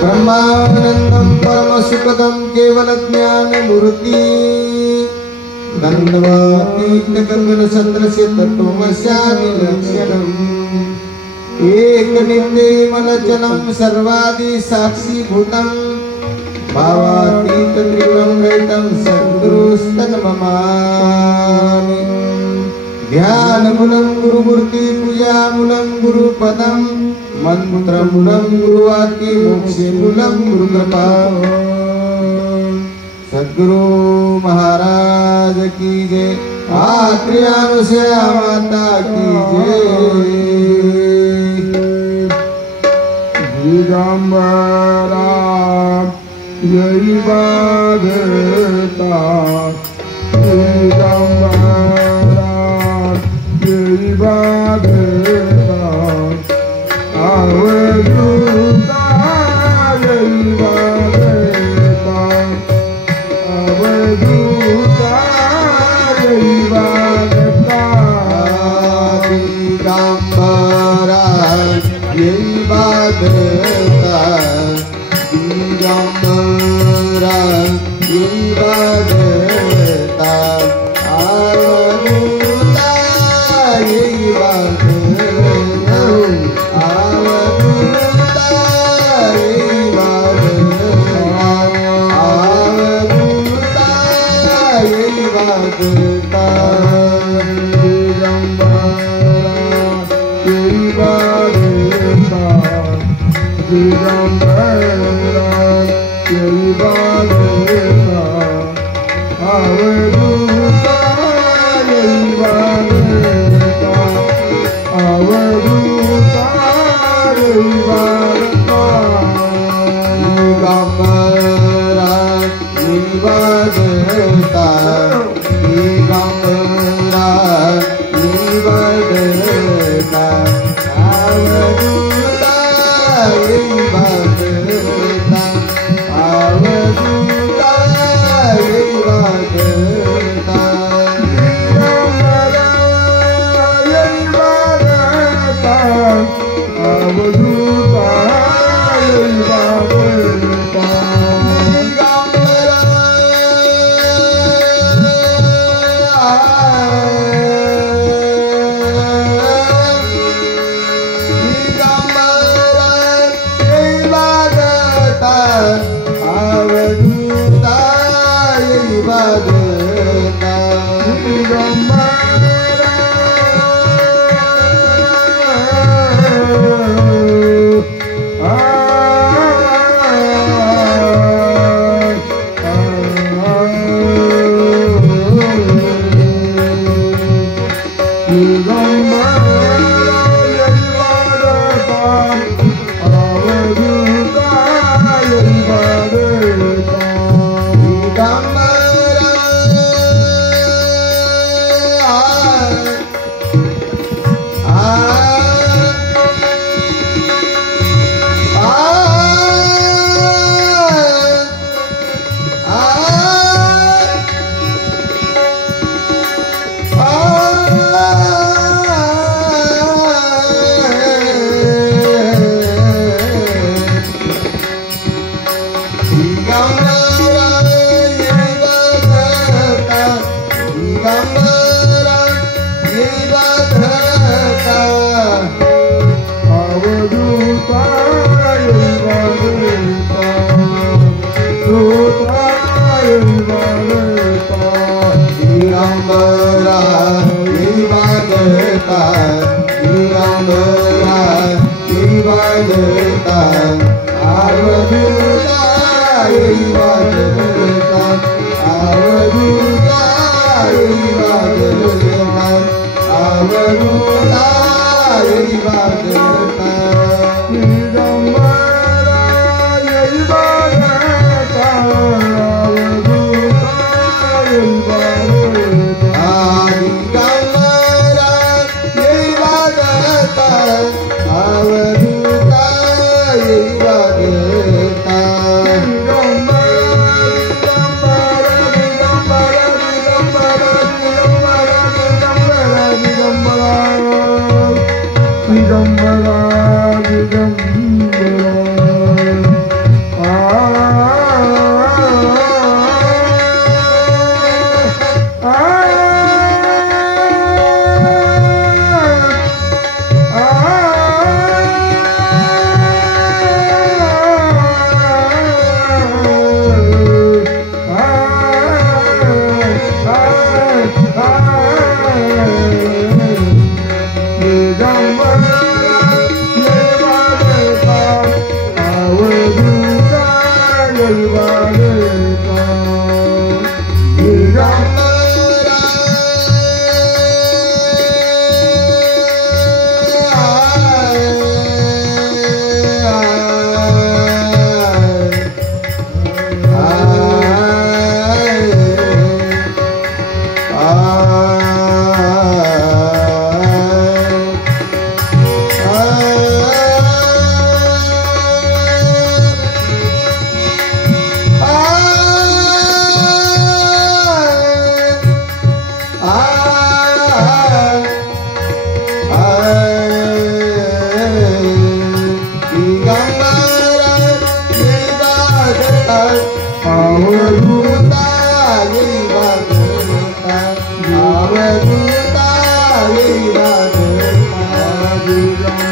ब्रह्मानंदं परमसुखदं केवलज्ञानमूर्ति गन्धवातीतगगनचन्द्रस्य तत्त्वमस्यादिलक्षणम् एकनित्यमलचलं सर्वादिसाक्षिभूतं भावातीतत्रिगुणं रहितं सद्गुरुस्तन्नमामि ध्यानमूलं गुरुमूर्ति पूजामूलं गुरुपदं मंत्रमूलं गुरुवाक्य मोक्षमूलं गुरुकृपा सद्गुरु महाराज की जय आत्रियानुसया माता की जय दिगंबरा यही बाधता दिगंबरा यही बाधता अवधूता यही बाधता अवधूता यही बाधता दिगंबरा यही बाधता दिगंबरा यही बाधता अवधूता यही बाधता अवधूता यही बाधता अवधूता यही बाधता दिगंबरा यही बाधता अवधूता यही बाधता अवधूता यही बाधता दिगंबरा यही बाधता दिगंबरा यही बाधता अवधूता यही बाधता अवधूता यही बाधता यही बाधता अवधूता यही बाधता दिगंबरा दिगंबरा Bye.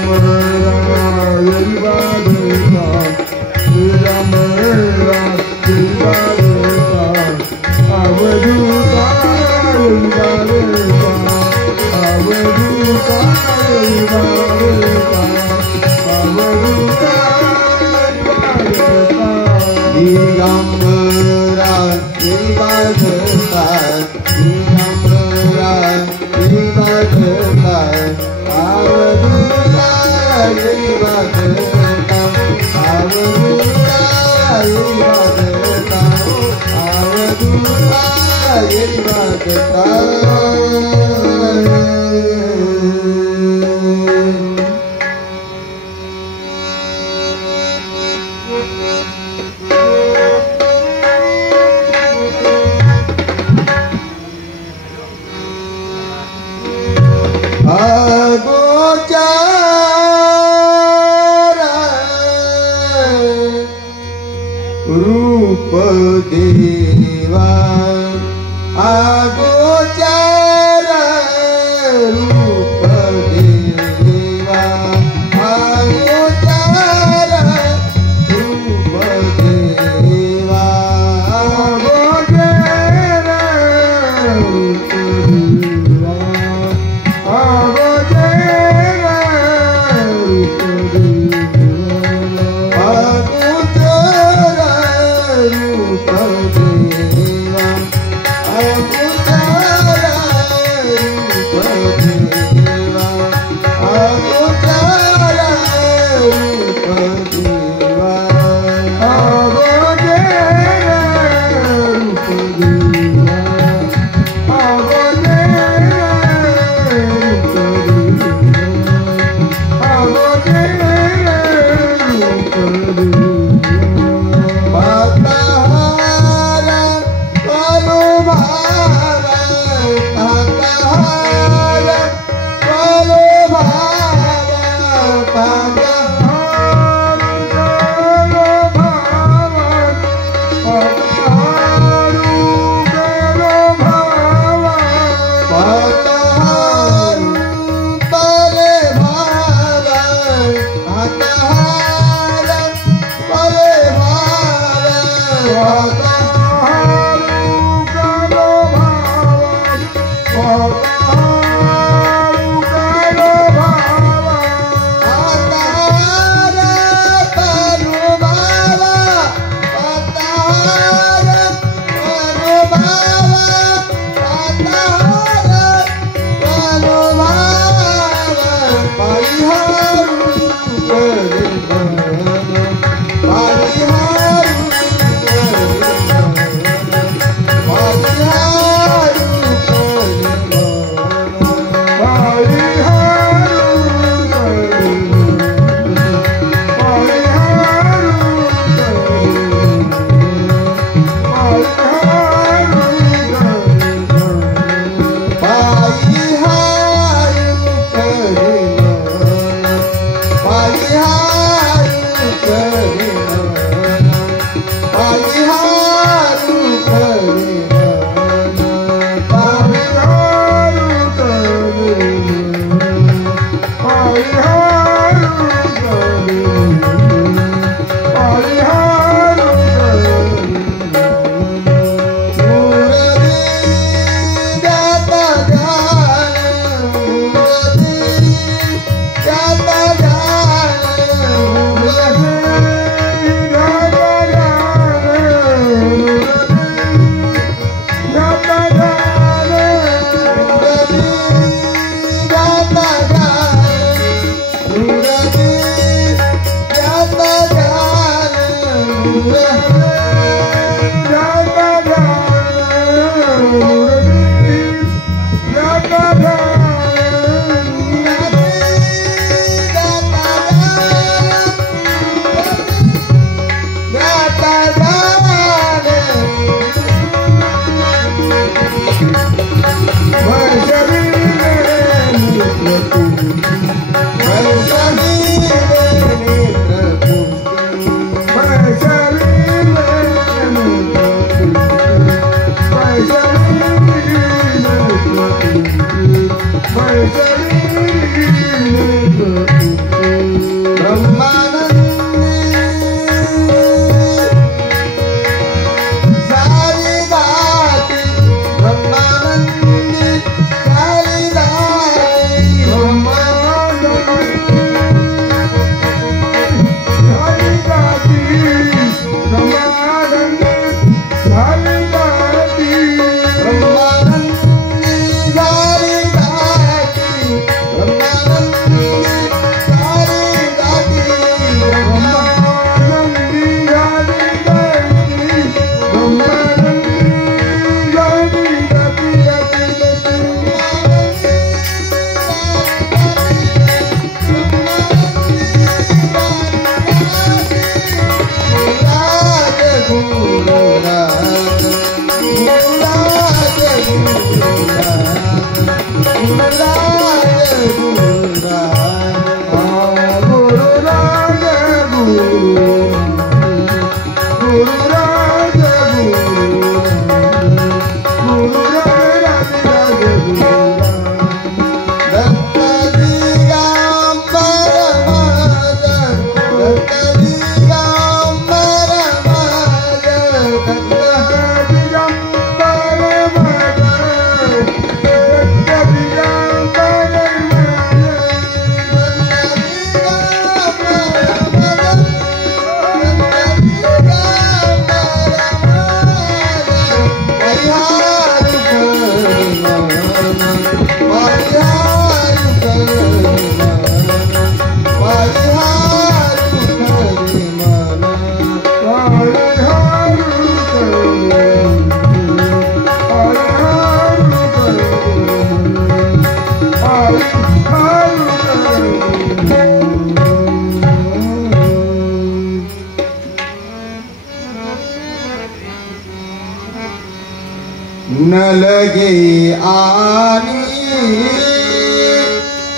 लगे आनी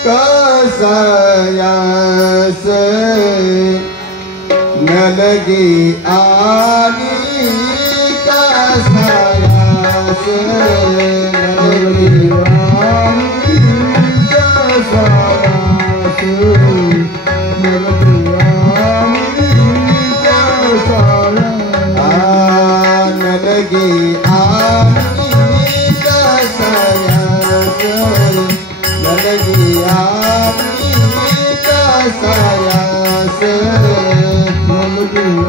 कसायास न लगे आनी कसायास न लगे आनी कसायास न लगे आनी कसायास न लगे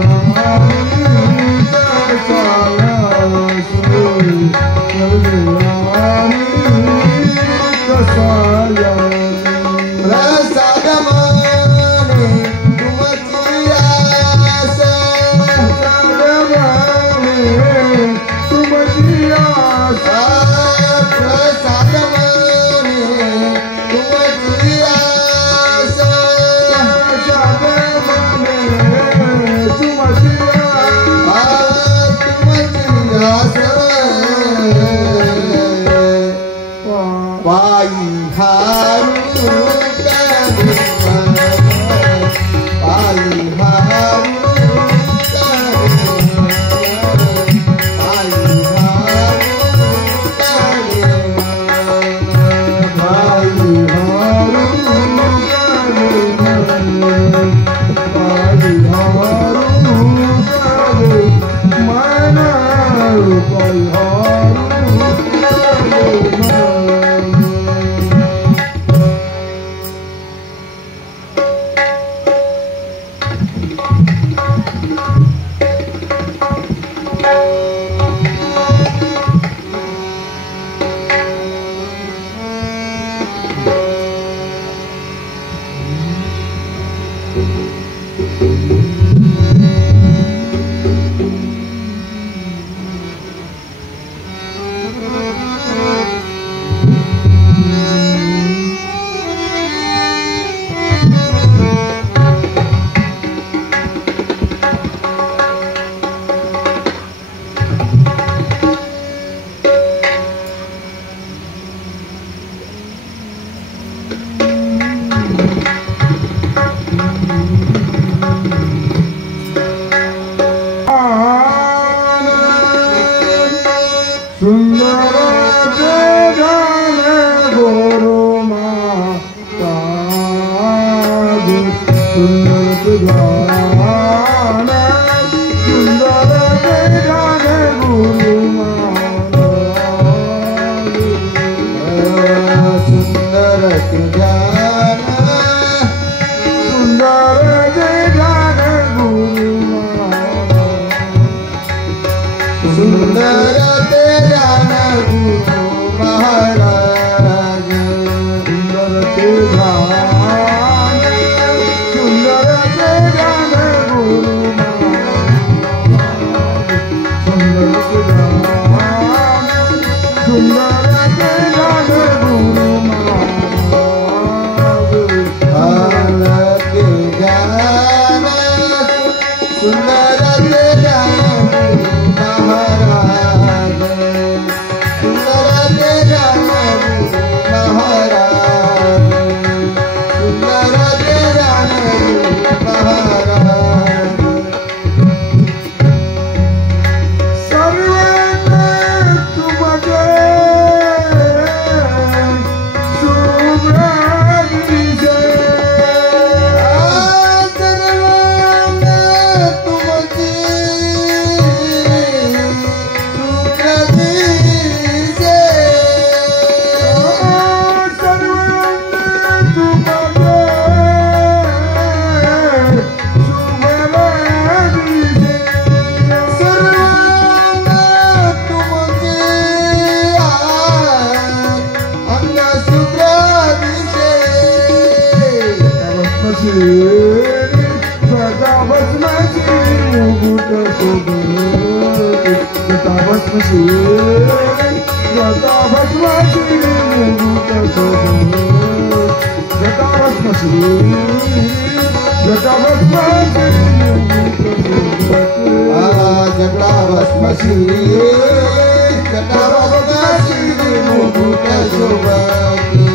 शोभती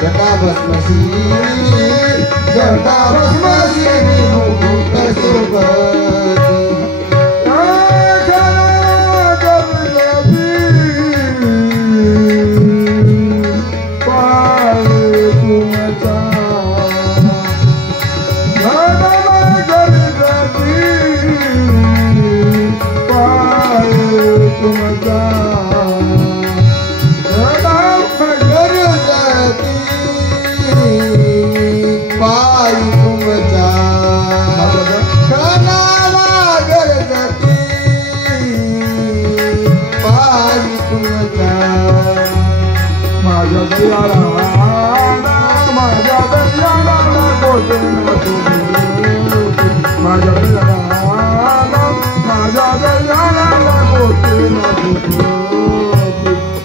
जटा भस्मशी मुकुट शोभती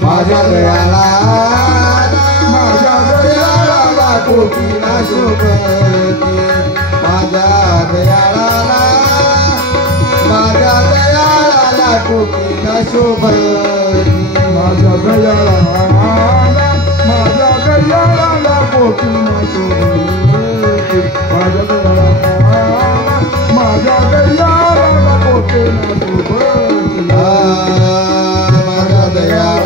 माझ्या दयाला कोटी ना शोभती माझ्या दयाला कोटी ना शोभती माझ्या दयाला कोटी ना शोभती माझ्या दयाला कोटी ना शोभती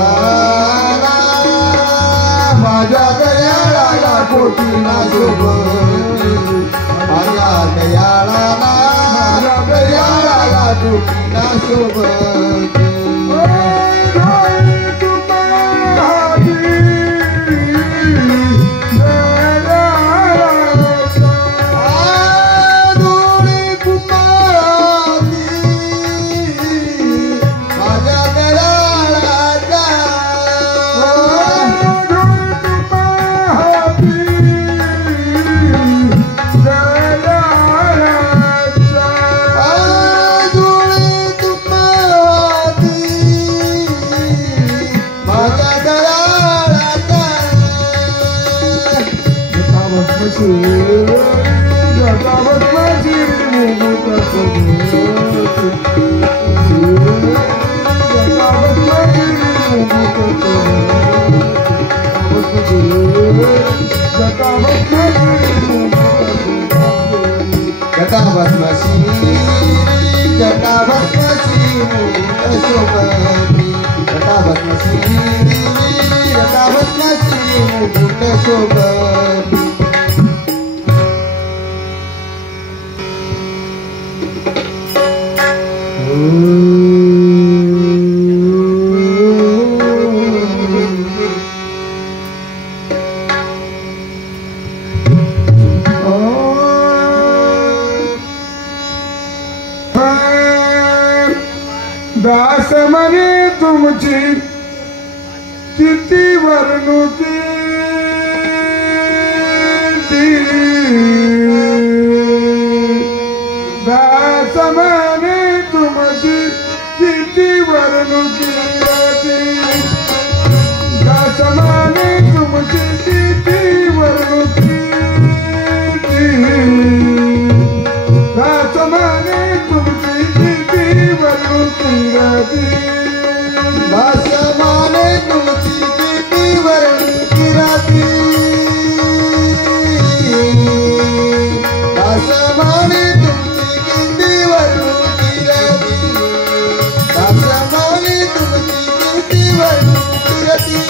माझ्या दयाला कोटी ना शोभती माझ्या दयाला कोटी ना शोभती दास मने तुमची किती वर्णुकी दास मने तुमची किती वर्णुकी दास मने तुमची किती वर्णुकी दास मने तुमची किती वर्णुकी दास माने तुमची किती वर्णुकी राती दास माने तुमची किती वर्णुकी राती दास माने तुमची किती वर्णुकी राती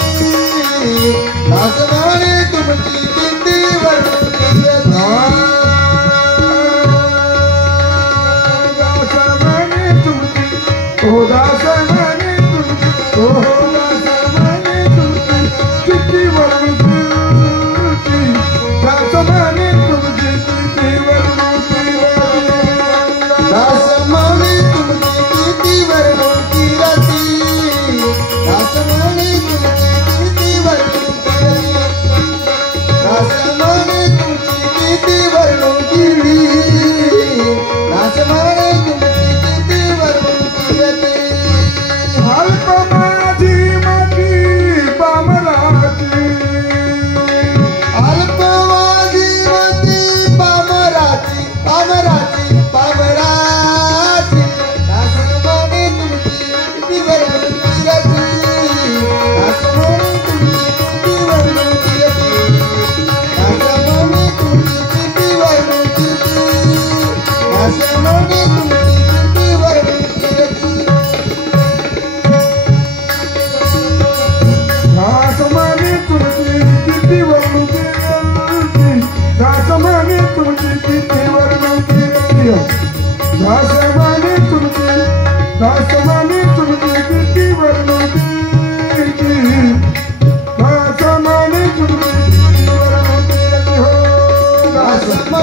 दास माने तुमची किती वर्णुकी राती दास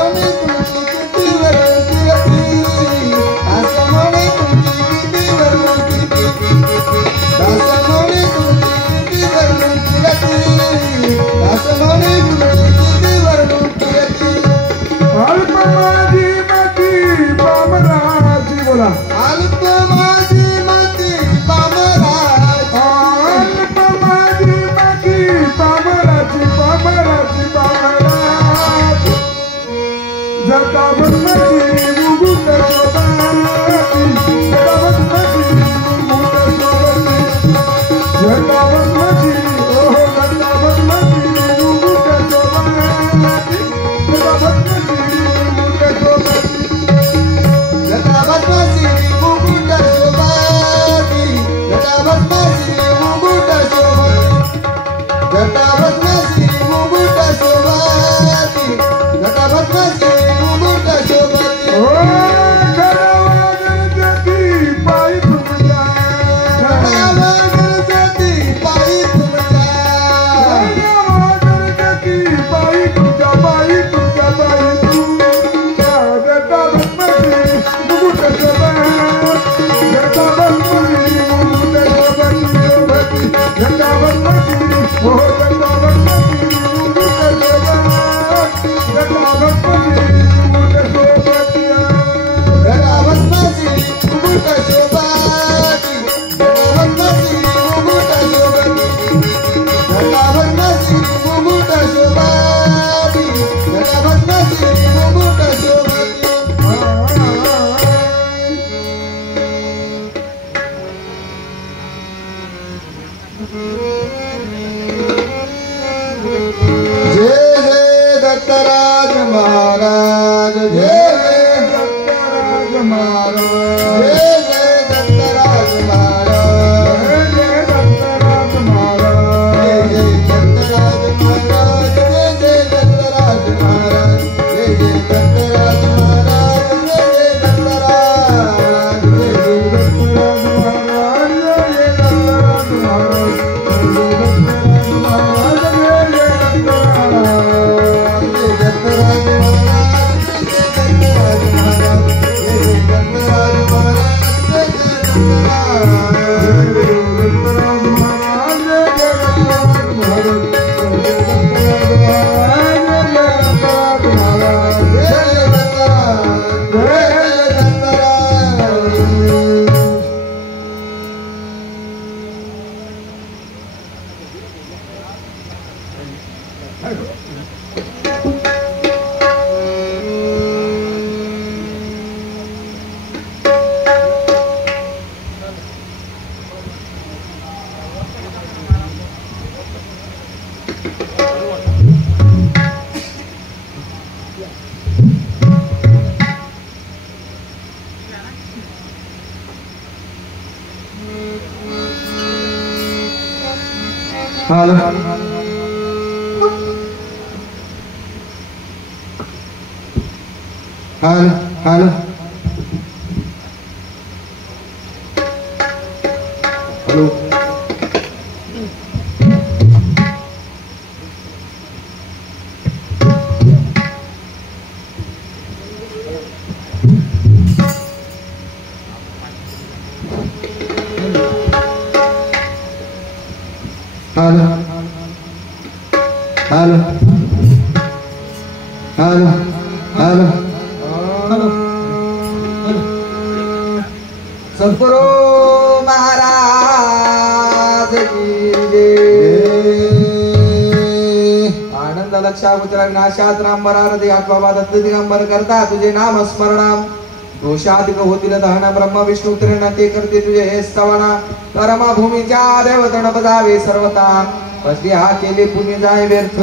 दासमाने तुमची किती वरून फिरती दासमाने तुमची किती वरून फिरती दासमाने तुमची किती वरून फिरती दासमाने तुमची किती वरून फिरती अल्प माझी मती पामराची बोला अल्प माझी मती पामराची अल्प माझी मती पामराची पामराची पामराची जता बदमाची मुगुट शोभाती जता बदमाची मुगुट शोभाती जता बदमाची ओहो जता बदमाची मुगुट शोभाती जता बदमाची मुगुट शोभाती जटा बदमाशी मुकुट शोभाती जटा बदमाशी मुकुट शोभाती जटा बदमाशी मुकुट शोभाती जटा बदमाशी मुकुट शोभाती ओ गणवागणपती पायी तुमच्या गणवागणपती पायी तुमच्या गणवागणपती पायी तुमच्या पायी तुमच्या पायी तुमच्या जटा बदमाची मुकुट शोभाती जटा बदमाची मुकुट शोभाती शोभाती जटा बदमाची ओ जटा बदमाची मुकुट शोभाती जटा बदमाची मुकुट शोभाती जटा बदमाशी मुकुट शोभाती जटा बदमाशी मुकुट शोभाती जटा बदमाशी मुकुट शोभाती जटा बदमाशी मुकुट शोभाती जय जय दत्तराज महाराज जय जय दत्तराज महाराज जय जय दत्तराज महाराज जय दत्तराज महाराज जय जय दत्तराज महाराज जय जय दत्तराज महाराज जय जय दत्तराज महाराज जय जय दत्तराज जय जय दत्तराज महाराज जय दत्तराज महाराज जय दत्तराज महाराज जय Dattaraj Halo. Halo, halo. Halo. Halo. Halo. Halo. Halo. सद्गुरु महाराज की जय. आनंद लक्षा उचला विनाशात रामबरा नदी आत्मा दत्त दिगंबर करता तुझे नाम स्मरण दोषाधिक होतील दहन ब्रह्म विष्णू त्रिण ते करते तुझे हे स्तवना परमा भूमीच्या देवतण बजावे सर्वता बसली हा केले पुण्य जाय व्यर्थ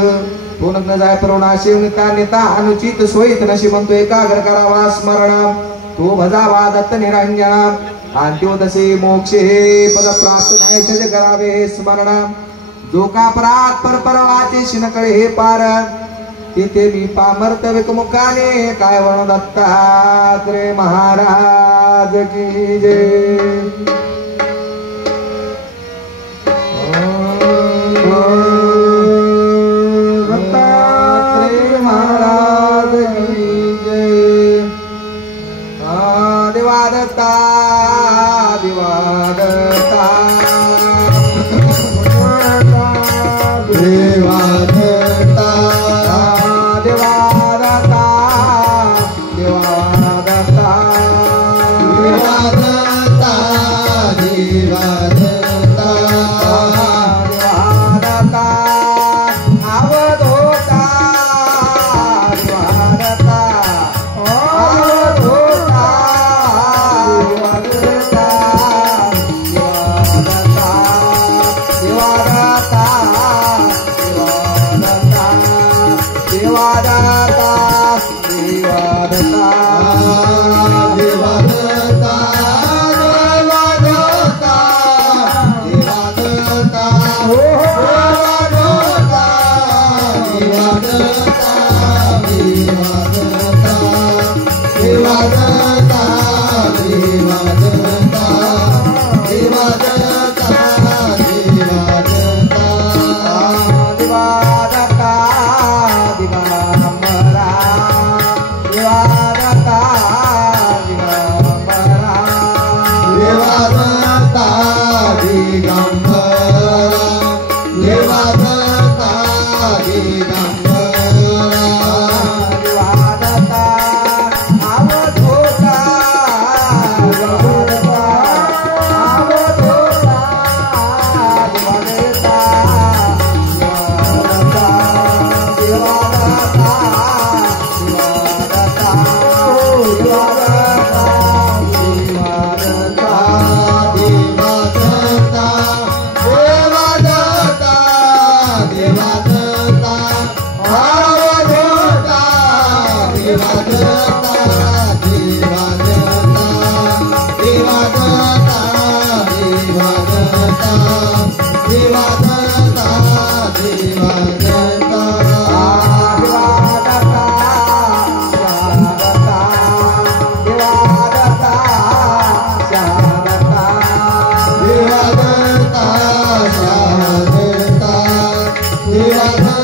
तो नग्न जाय प्रवणाशी नेता नेता अनुचित सोयीत नशिबंतो एकाग्र करावा स्मरण तो भजावा दत्त निरंजना अंत्योदशी मोक्षे पद प्राप्त नैषध करावे हे स्मरण जो का परात परवाचे शिनकळे हे पार तिथे मी पामर्त विकमुखाने काय वर्ण दत्तात्रेय महाराज की जय. दत्तात्रेय महाराज की जय देवादत्ता देवादत्ता देवादत्ता देवादत्ता देवादत्ता देवादत्ता देवादत्ता देवादत्ता अवधूता देवादत्ता अवधूता देवादत्ता देवादत्ता देवादत्ता देवादत्ता देवादत्ता देवादत्ता देवादत्ता देवादत्ता देवादत्ता देवादत्ता देवादत्ता दिगंबरा देवादत्ता दिगंबरा देवादत्ता दिगंबरा देवादत्ता दिगंबरा देवादत्ता अवधूता देवादत्ता अवधूता देवादत्ता देवादत्ता देवादत्ता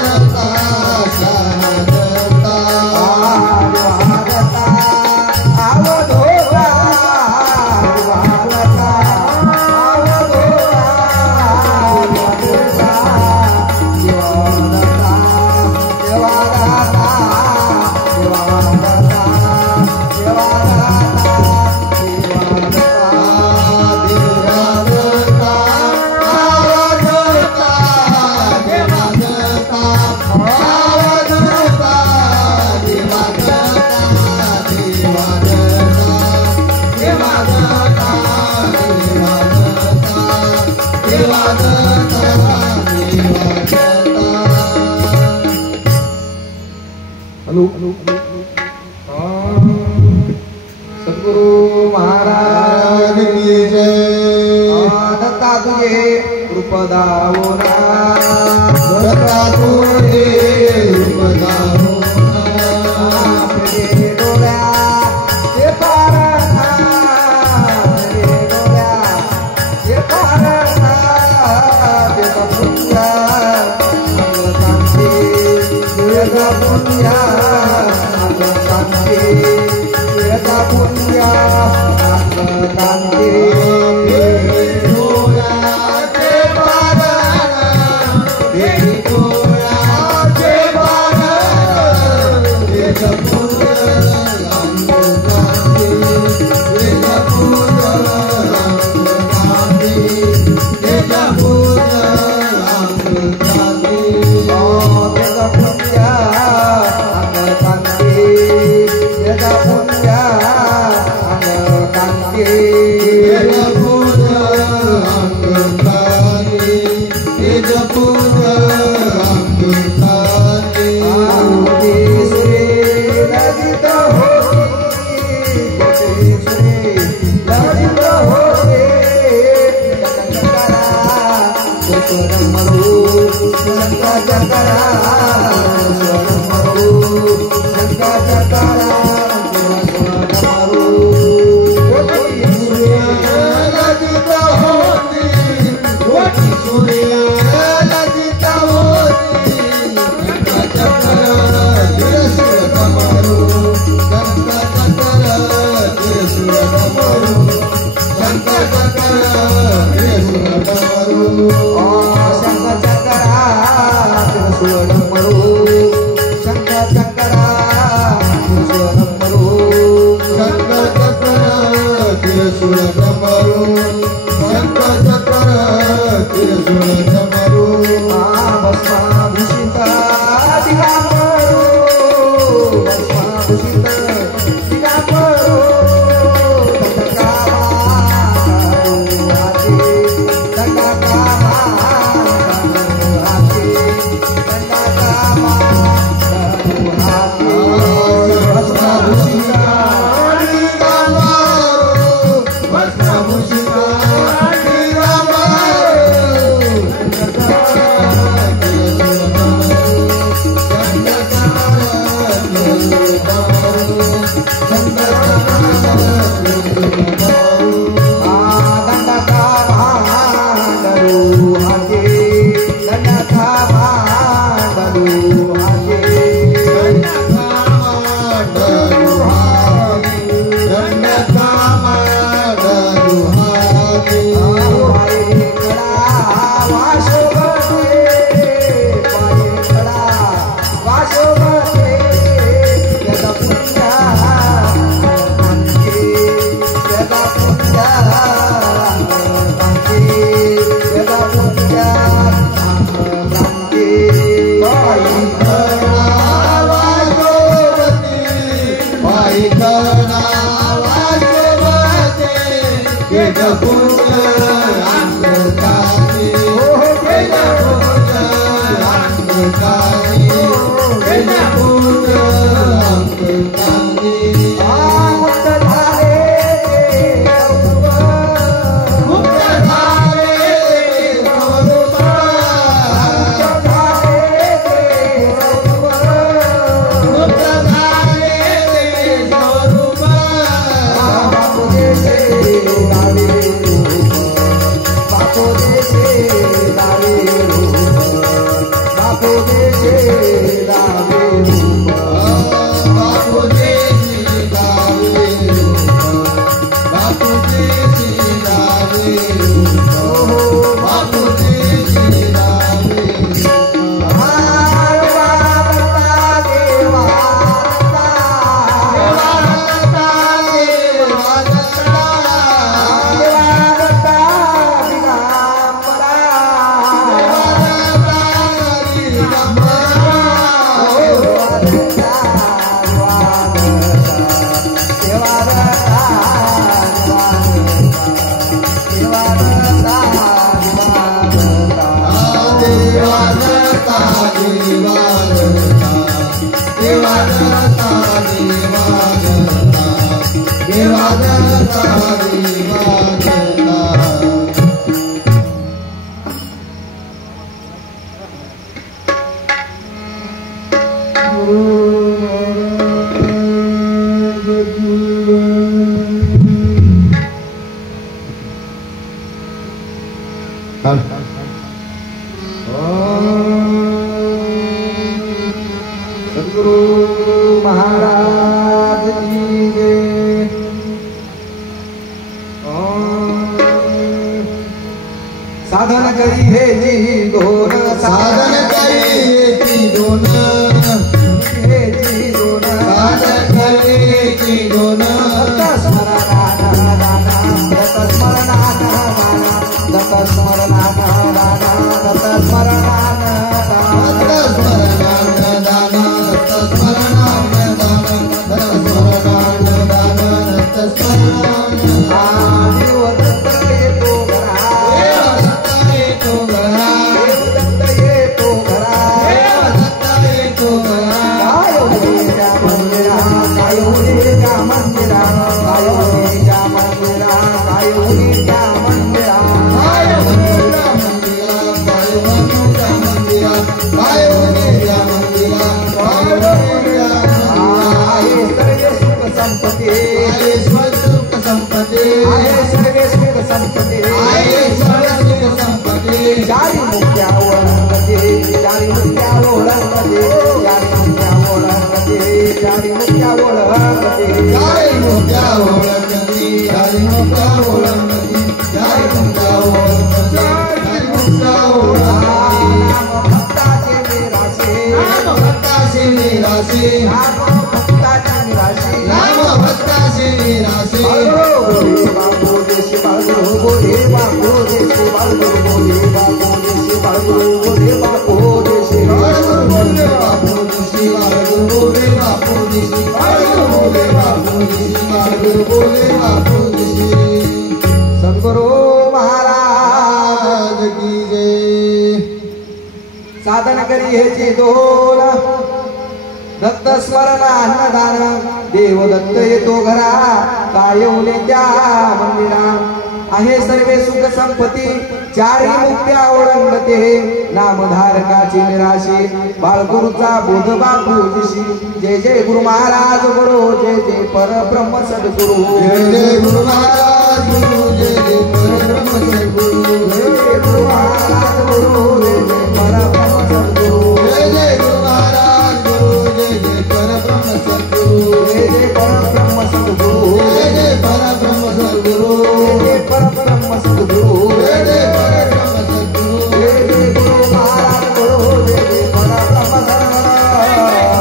सद्गुरु महाराज की जय दत्ता तुझे कृपदावोना दत्ता तुझे कृपदावोना आपले डोळ्या ते पारणा आपले डोळ्या ते पारणा ते पुण्या शांती देगा पुण्या शांती देगा पुण्या शांती सद्गुरु महाराज की जय। साधन करी हे जी दोन, साधन करी हे जी दोन, हे जी दोन, साधन करी हे जी दोन, दत्त स्मरणाना दाना, दत्त स्मरणाना दाना, दत्त स्मरणाना दाना, दत्त स्मरणाना दाना, दत्त स्मरणान दान, दत्त स्मरणान दान, दत्त स्मरणान दान, दत्त स्मरणान देव दत्त येतो घरा, देव दत्त येतो घरा, देव दत्त येतो घरा, देव दत्त येतो घरा, काय उद्या मंदिरा, काय उद्या मंदिरा, काय उद्या मंदिरा, काय उद्या मंदिरा, काय वनेच्या मंदिरा, काय वनेच्या मंदिरा, काय वनेच्या मंदिरा, काय वनेच्या आहे सर्व सुख संपत्ती, आहे स्वसुख संपत्ती, आहे सर्व सुख संपत्ती, आहे सर्व सुख संपत्ती, चारी मुक्त्या ओळखते, चारी मुक्त्या ओळखते, चारी मुक्त्या ओळखते, चारी मुक्त्या ओळखते, जय मोठ्या ओळखती, जय मोठ्या ओळखती, जय मोठ्या ओळखती, जय मोठ्या ओळखती, नाम भक्ताचे निराशे, नाम भक्ताचे निराशे, नाम भक्ताचे निराशे, नाम भक्ताचे निराशे, बोले बापू देशी बाळगुरु, बोले बापू देशी बाळगुरु, बोले बापू देशी बाळगुरु, बोले बापू देशी बाळगुरु बोले बापू दिशी, बाळगुरु बोले बापू दिशी, बाळगुरु बोले बापू दिशी, बाळगुरु बोले बापू दिशी. सद्गुरु महाराज महाराज की जय. साधन करी हेची दोन, दत्त स्मरणान दान, देव दत्त येतो घरा, काय उले त्या मंदिरा, आहे सर्वे सुख संपत्ती, चारी मुक्त्या ओळंगते, नामधारकाची निराशी, बाळगुरुचा बोध बापूजीशी, जय जय गुरु महाराज गुरु, जय जय परब्रह्म सद्गुरु, जय जय गुरु महाराज गुरु, जय जय परब्रह्म सद्गुरु, जय जय गुरु महाराज गुरु, जय जय परब्रह्म सद्गुरु, जय जय गुरु महाराज गुरु, जय जय परब्रह्म सद्गुरु, जय जय परब्रह्म सद्गुरु, जय जय परब्रह्म सद्गुरु, जय जय परब्रह्म सद्गुरु, जय जय परब्रह्म सद्गुरु, जय जय गुरु महाराज गुरु, जय जय परब्रह्म सद्गुरु,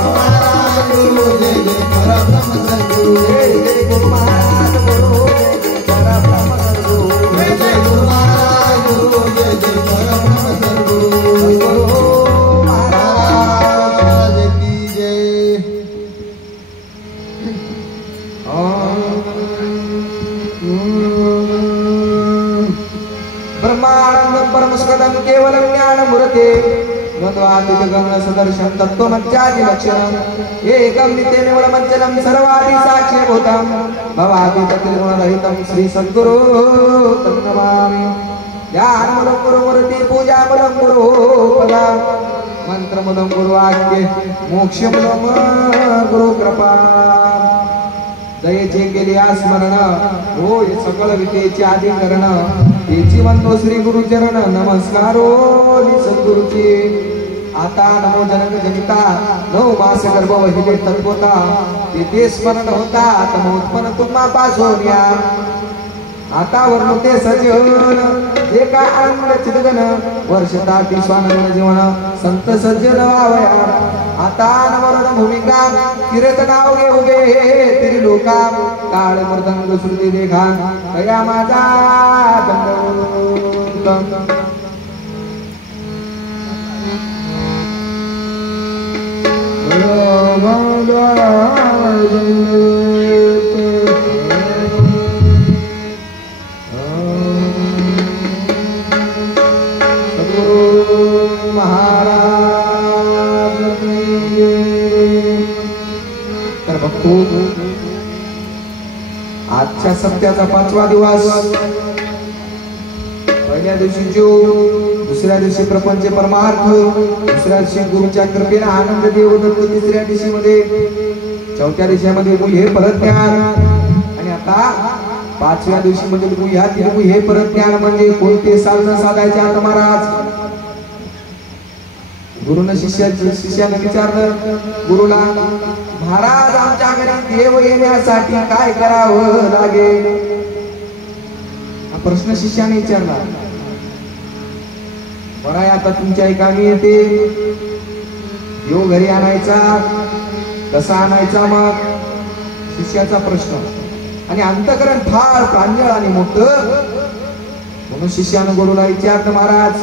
महाराज गुरु, जय जय परब्रह्म सद्गुरु, जय जय गुरु महाराज गुरु, जय जय परब्रह्म सद्गुरु, जय जय गुरु महाराज ब्रह्मानंदं परमस्कदं केवलं ज्ञानमूर्ते द्वन्द्वातीत गमन सदर्शनं तत्त्वमज्जादि लक्षणं एकं नित्यनिर्मलमज्जलं सर्वादि साक्ष्यभूतं भवातीत त्रिगुणरहितं श्री सद्गुरु तं नमामि। ध्यानमूलं गुरुमूर्ति पूजामूलं गुरुपदा मंत्रमूलं गुरुवाक्य मोक्षमूलं गुरुकृपा दयेचे केले स्मरण होय सकल विद्येचे अधिकरण तेची वंदो श्री गुरुचरण नमस्कारो सद्गुरुची। आता नमो जनक जनिता 9 मास गर्भ वहिले तत्वता ते स्मरण होता तमोत्पन्न तुम्हा पासून या आता वर्णते सज्जन जे काय आनंद चितगन वर्षता ती स्वानंद जीवन संत सज्जन वावया। आता नवरण भूमिका किरत नाव घे उगे तरी लोका काळ मृदंग श्रुती देखा कया माझा दंड आजच्या सप्त्याचा 5वा दिवस पहिल्या दिवशी जो दुसऱ्या दिवशी प्रपंच परमार्थ दुसऱ्या दिवशी गुरुच्या कृपेने आनंद देवदत्त तिसऱ्या दिवशी मध्ये चौथ्या दिवसामध्ये हे परत ज्ञान आणि आता 5व्या दिवशी मध्ये हे परत ज्ञान म्हणजे कोणते साधन साधायचे आता महाराज गुरुनं शिष्यानं विचारलं गुरुला महाराज आमच्या घरी देव येण्यासाठी काय करावं लागेल हा प्रश्न शिष्याने विचारला। बरं आता तुमच्या एकाने येते देव घरी आणायचा कसा आणायचा मग शिष्याचा प्रश्न आणि अंतकरण फार प्रांजळ आणि मोठं म्हणून शिष्यानं गुरुला विचारलं महाराज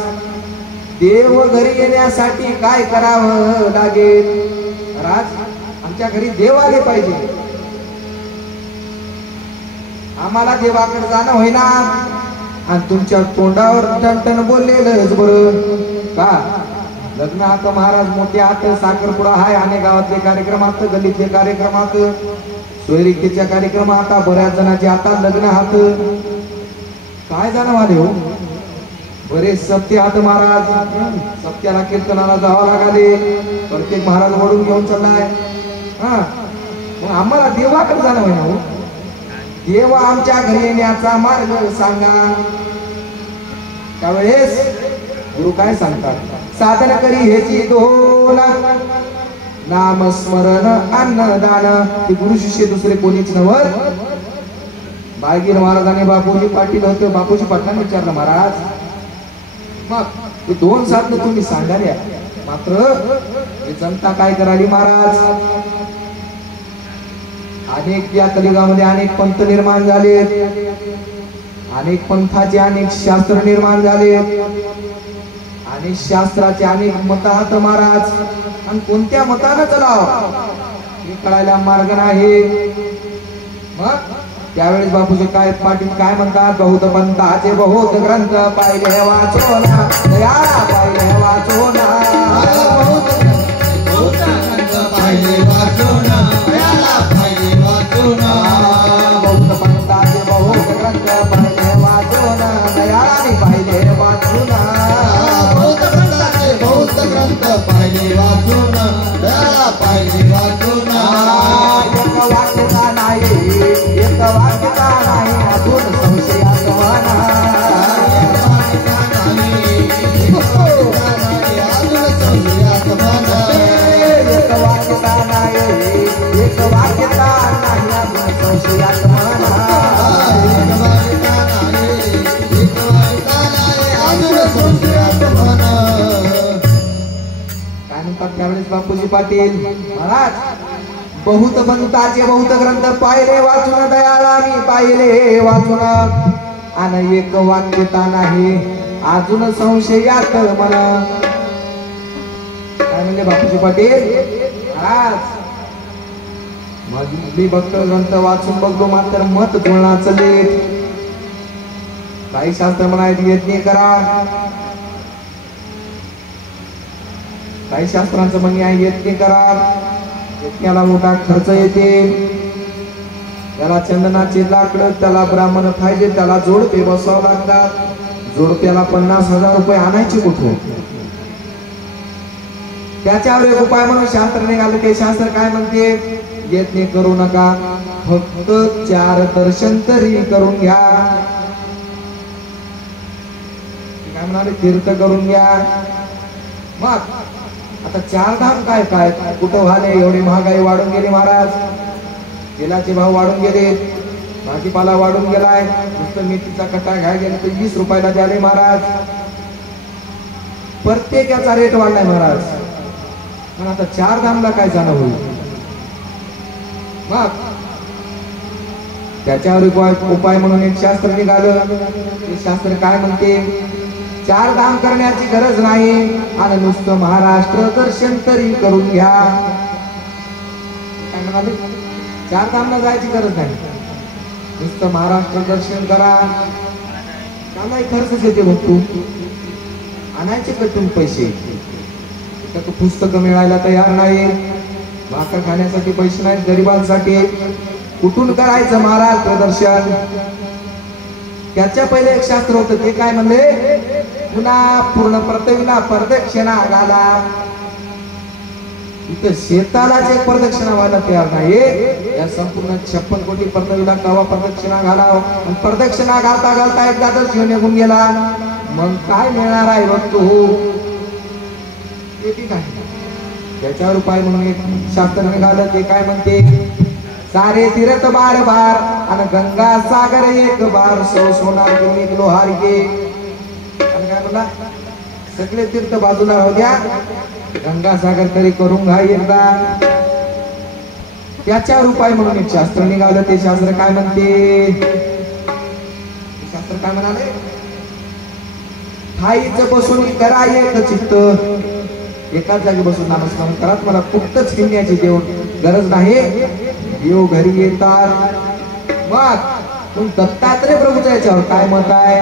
देव घरी येण्यासाठी काय करावं लागेल महाराज आमच्या घरी देव आले पाहिजे आम्हाला देवाकडे जाणं होईना आणि तुमच्या तोंडावर टणटण बोललेलंच बरं का लग्न आता महाराज मोठे आत साखरपुडा हाय अनेक गावातले कार्यक्रमात गल्लीतले कार्यक्रमात सोयरिकेच्या कार्यक्रमात आता बऱ्याच जणांचे आता लग्न हात काय जाणं वाले हो बरे सत्य हात महाराज सत्याला कीर्तनाला जावं लागाले प्रत्येक महाराज वडून घेऊन चाललाय हा मग आम्हाला देवाकडे जाणं होईना हो देव आमच्या घरी येण्याचा मार्ग सांगा। त्यावेळेस गुरु काय सांगतात साधन करी हेची 2 नामस्मरण अन्नदान ते गुरु शिष्य दुसरे कोणीच नव्हत बाळगीर महाराजांनी बापूजी पाटील होते बापूजी पाटलांनी विचारलं महाराज मग ते 2 साधन तुम्ही सांगाल्या मात्र हे जनता काय कराली महाराज अनेक या कलियुगामध्ये अनेक पंथ निर्माण झाले अनेक पंथाचे अनेक शास्त्र निर्माण झाले अनेक शास्त्राचे अनेक मत आहेत महाराज आणि कोणत्या मतानं चलाव हे कळायला मार्ग नाही मग त्यावेळेस बापूजी काय पाटील काय म्हणतात बहुत पंथाचे बहुत ग्रंथ पाहिले वाचोना दयाळा पाहिले वाचोना बहुत ग्रंथ पाहिले वाचोना दयाळा पाहिले वाचोना बहुत पंथाचे बहुत ग्रंथ पाहिले वाचोना दयाळा पाहिले वाचोना बहुत पंथाचे बहुत ग्रंथ पाहिले वाचोना दयाळा पाहिले वाचोना एक वाक्यता नाही अजून संशयात म्हणा एक वाक्यता नाही अजून संशयात म्हणा एक वाक्यता नाही अजून संशयात म्हणा एक वाक्यता नाही अजून संशयात म्हणा काय म्हणतात त्यावेळेस बापूजी पाटील महाराज बहुत पंथाचे बहुत ग्रंथ पाहिले वाचून दयाळा मी पाहिले वाचून आणि एक वाक्यता नाही अजून संशयात म्हणा काय म्हणजे बापूजी पाटील महाराज मी भक्त ग्रंथ वाचून बघलो मात्र मत जुळणाचं लेट. काही शास्त्र म्हणायत यज्ञ करा, काही शास्त्रांचं म्हणणे आहे यज्ञ करा, यज्ञाला मोठा खर्च येते, त्याला चंदनाचे लाकड, त्याला ब्राह्मण पाहिजे, त्याला जोडपे बसवावं लागतात, जोडप्याला 50,000 रुपये आणायचे कुठून. त्याच्यावर एक उपाय म्हणून शास्त्र निघाले. ते शास्त्र काय म्हणते, यज्ञ करू नका, फक्त 4 दर्शन तरी करून घ्या. काय म्हणाले, तीर्थ करून घ्या. मग आता 4 धाम काय काय कुठं व्हाले, एवढी महागाई वाढून गेली महाराज, तेलाचे भाव वाढून गेले, भाजीपाला वाढून गेलाय, नुसतं मेथीचा कट्टा घ्यायला गेला तर 20 रुपयाला द्याले महाराज, प्रत्येकाचा रेट वाढलाय महाराज. पण आता 4 धामला काय जाणं होईल. मग त्याच्यावर उपाय म्हणून एक शास्त्र निघालं. ते शास्त्र काय म्हणते, 4 धाम करण्याची गरज नाही आणि नुसतं महाराष्ट्र दर्शन तरी करून घ्या. काय म्हणाले, 4 धामला जायची गरज नाही, नुसतं महाराष्ट्र दर्शन करा. त्यालाही खर्च येते बघ, तू आणायचे कटून पैसे, तू पुस्तक मिळायला तयार नाही, भाकर खाण्यासाठी पैसे नाहीत गरिबांसाठी, कुठून करायचं महाराष्ट्र दर्शन. त्याच्या पहिले एक शास्त्र होतं, ते काय म्हणले, पुन्हा पूर्ण पृथ्वीला प्रदक्षिणा घाला. इथं शेतालाच एक प्रदक्षिणा व्हायला तयार नाही, या संपूर्ण 56 कोटी पृथ्वीला कवा प्रदक्षिणा घालाव. प्रदक्षिणा घालता घालता एकदा तर जीव निघून गेला, मग काय मिळणार आहे वस्तू, ते नाही. त्याच्यावर उपाय म्हणून एक शास्त्र निघालं. ते काय म्हणते, सारे तीर्थ बार बार आणि गंगा सागर एक बार, सौ सोनार तुम्ही लोहार के. आणि काय म्हणला, सगळे तीर्थ बाजूला राहू द्या, गंगा सागर तरी करून घ्या एकदा. त्याच्यावर उपाय म्हणून एक शास्त्र निघालं. ते शास्त्र काय म्हणते, शास्त्र काय म्हणाले, ठाईच बसून करा एक चित्त, एकाच जागी बसून नामस्मरण करा. मला कुठंच फिरण्याची गरज नाही, देव घरी येतात. मग तुम दत्तात्रय प्रभूचं याच्यावर काय मत आहे,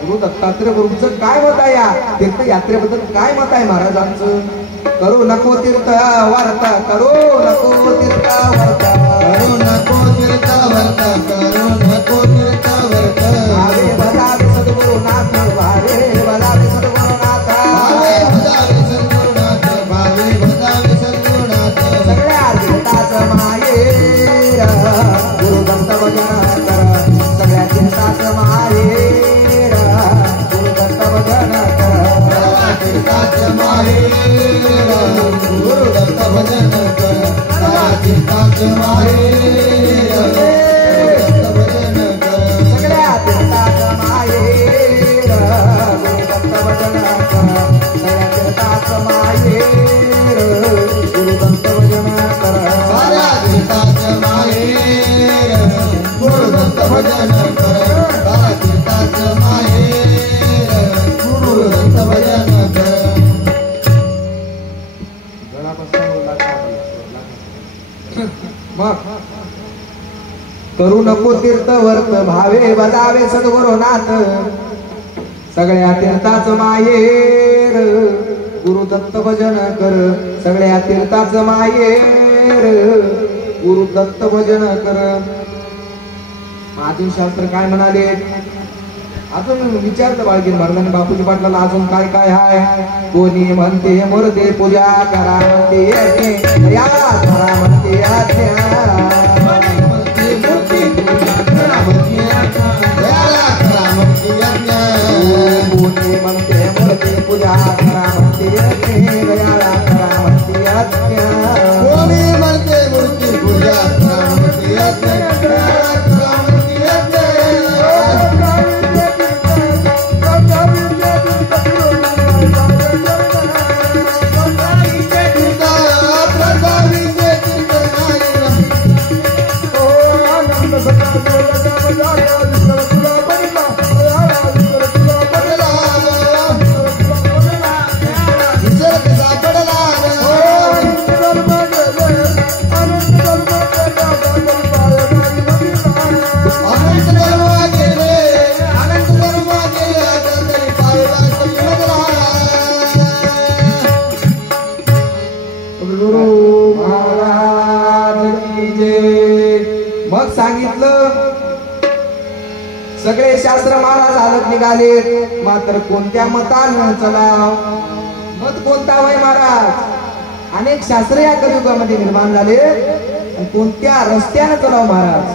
गुरु दत्तात्रय प्रभूचं काय मत आहे, या तीर्थयात्रेबद्दल काय मत आहे महाराजांचं. करू नको तीर्थ वर्त, करू नको तीर्थ वर्त, करू नको तीर्थ वर्त, करू नको तीर्थ वर्त. भावे भजावे सद्गुरुनाथ, भावे भजावे सद्गुरुनाथ, भावे भजावे सद्गुरुनाथ, भावे भजावे सद्गुरुनाथ. सगळ्या तीर्थाचं माहेर गुरु दत्त भजन कर, सगळ्या तीर्थाचं माहेर गुरु दत्त भजन कर, तीर्थाचं माहेर गुरु दत्त भजन कर, तीर्थाचं माहेर गुरु दत्त भजन कर. सगळ्या तीर्थाचं माहेर गुरु दत्त भजन कर, सगळ्या तीर्थाचं माहेर गुरु दत्त भजन कर. साऱ्या तीर्थाचं माहेर गुरु दत्त भजन कर, साऱ्या तीर्थाचं माहेर गुरु दत्त भजन कर. मग करू नको तीर्थ वर्त, भावे भजावे सद्गुरुनाथ, सगळ्या तीर्थाचं माहेर गुरु दत्त भजन कर, सगळ्या तीर्थाचं माहेर गुरु दत्त भजन कर. अजून शास्त्र काय म्हणाले, अजून विचारलं बाळगीन महाराजांनी बापूजी पाटलाला, अजून काय काय हाय. कोणी म्हणते मूर्ती पूजा करा, म्हणते या करा, म्हणते कोणी म्हणते मूर्ती पूजा करा, म्हणते गयाला करा, म्हणते कोणी म्हणते मूर्ती पूजा करा, म्हणते मग सांगितलं सगळे शास्त्र महाराज हालत निघाले, मात्र कोणत्या मतानं चलाव? मत कोणता वय महाराज? अनेक शास्त्र या कलियुगामध्ये निर्माण झाले, कोणत्या रस्त्यानं चलाव महाराज?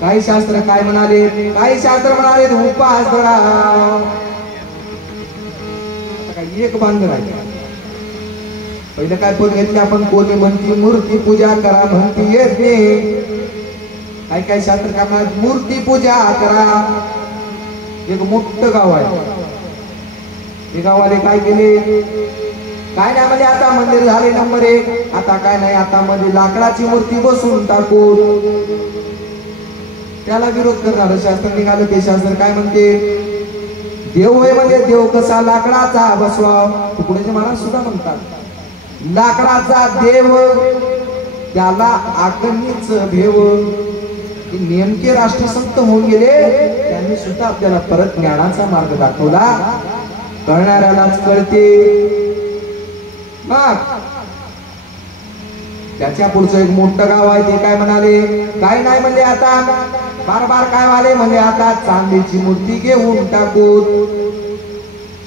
काही शास्त्र काय म्हणाले? काही शास्त्र म्हणाले उपास धरा. एक बांधर आहे. पहिलं काय बोल घेतले आपण? कोणी म्हणती मूर्ती पूजा करा, म्हणती येत नाही. काय काय शास्त्र काय म्हणतात? मूर्ती पूजा करा. एक मोठं गाव आहे, हे गावाले काय केले? काय नाही म्हणजे आता मंदिर झाले नंबर 1. आता काय नाही, आता मध्ये लाकडाची मूर्ती बसून टाकू. त्याला विरोध करणार शास्त्र निघालं. ते शास्त्र काय म्हणते? देव होय म्हणजे देव कसा लाकडाचा बसवाव. तुकडोजी महाराज सुद्धा म्हणतात लाकडाचा देव त्याला आकणीच भेव. नेमके राष्ट्रसंत होऊन गेले, त्यांनी सुद्धा आपल्याला परत ज्ञानाचा मार्ग दाखवला. कळणाऱ्यालाच कळते. त्याच्या पुढचं एक मोठं गाव आहे, ते काय म्हणाले? काय नाही म्हणले आता बार काय वाले म्हणले आता चांदीची मूर्ती घेऊन टाकू.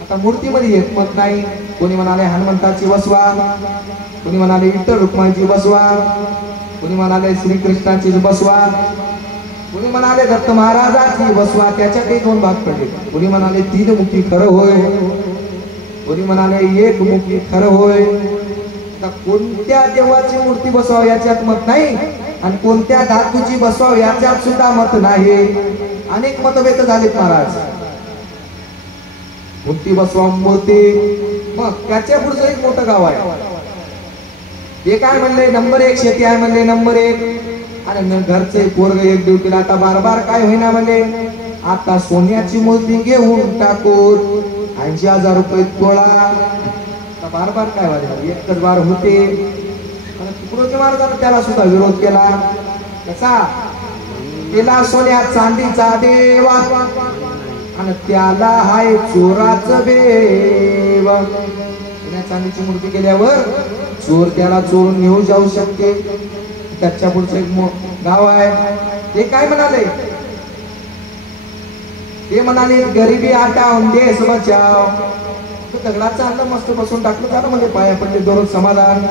आता मूर्तीमध्ये एकमत नाही. कोणी म्हणाले हनुमंताची बसवा, कोणी म्हणाले विठ्ठल रुक्माईची बसवा, कोणी म्हणाले श्रीकृष्णाची बसवा, कोणी म्हणाले दत्त महाराजाची बसवा. त्याच्यातही 2 भाग पडले. कोणी म्हणाले 3 मुखी खरं होय, कोणी म्हणाले 1 मुखी खरं होय. कोणत्या देवाची मूर्ती बसवाव याच्यात मत नाही, आणि कोणत्या धातूची बसवाव याच्यात सुद्धा मत नाही. अनेक मतभेद झालेत महाराज. मूर्ती बसवा मूर्ती. मग त्याच्या पुढचं एक मोठं गाव आहे, हे काय म्हणले? नंबर 1 शेती आहे म्हणले नंबर 1. आणि घरचे पोरग एक ड्युटीला. आता बार काय होईना म्हणले आता सोन्याची मूर्ती घेऊन टाकू. 80,000 रुपये तोळा. बार काय वाजले? एकच बार होते. तुकडोजी महाराजांनी त्याला सुद्धा विरोध केला. कसा केला? सोन्या चांदीचा देवा आणि त्याला हाय चोराच बेव. सोन्या चांदीची मूर्ती केल्यावर चोर त्याला चोरून नेऊ जाऊ शकते. त्याच्या पुढचं एक गाव आहे, ते काय म्हणाले? ते म्हणाले गरिबी हटावून देश बचाव. दगडाचं अन्न मस्त बसून टाकलं त्याला म्हणजे पाया पडले दररोज समाधान.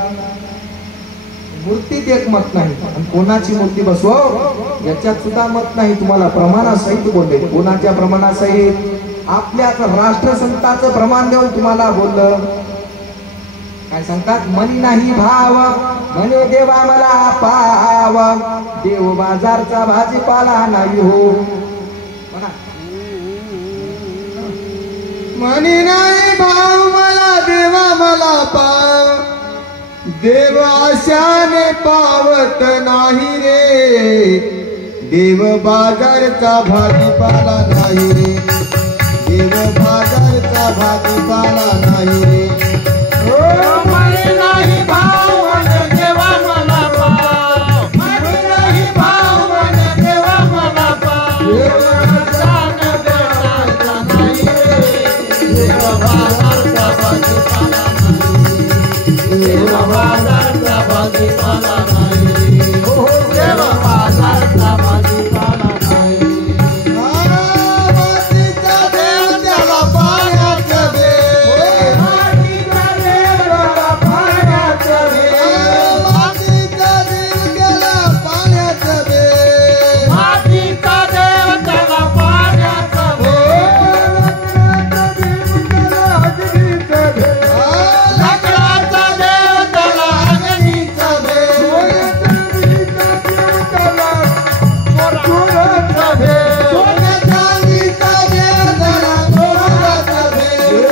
मूर्तीत एक मत नाही, आणि कोणाची मूर्ती बसव याच्यात सुद्धा मत नाही. तुम्हाला प्रमाणासहित बोलले. कोणाच्या प्रमाणासहित? आपल्याच राष्ट्रसंताचं प्रमाण देऊन तुम्हाला बोललं. काय सांगतात? मनी नाही भाव म्हणे देवा मला पाव. देव बाजारचा भाजीपाला नाही हो. मनी नाही भाव मला देवा मला पाव. देव आशाने पावत नाही रे. देव बाजारचा भाजीपाला नाही रे. देव बाजारचा भाजीपाला नाही रे. मनी नाही भाव म्हणे देवा मला पाव. मनी नाही भाव म्हणे देवा मला पाव. देव बाजारचा भाजीपाला नाही. देव बाजारचा भाजीपाला नाही. देव बाजारचा भाजीपाला नाही. मातीचा देव त्याला पाण्याचा देव. मातीचा देव त्याला पाण्याचा देव. मातीचा देव त्याला पाण्याचा देव. मातीचा देव त्याला पाण्याचा देव. लाकडाचा देव त्याला अग्नीचा देव. चोराचा देव. सोन्या चांदीचा देव त्याला चोराचा देव.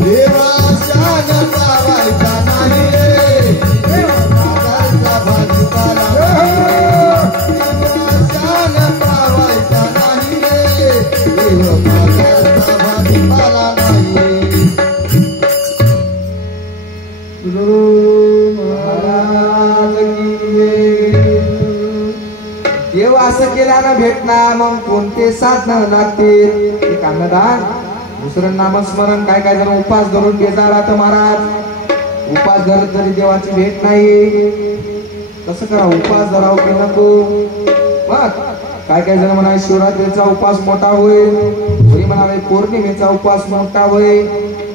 देवा शान पावायचा नाही रे. देवा बाजारचा भाजीपाला नाही. देवा शान पावायचा नाही रे. देवा बाजारचा भाजीपाला नाही. महाराज की जय. देव असं केलं केल्यानं भेटणार मग कोणते साधन लागतील एक अन्नदान दुसरं नामस्मरण काय काय जण उपास धरून घेतात आता महाराज उपास धरत जरी देवाची भेट नाही कसं करा उपास धराव की नको मग काय काय जण म्हणाले शिवरात्रीचा उपास मोठा होईल कोणी म्हणाले पौर्णिमेचा उपास मोठा होईल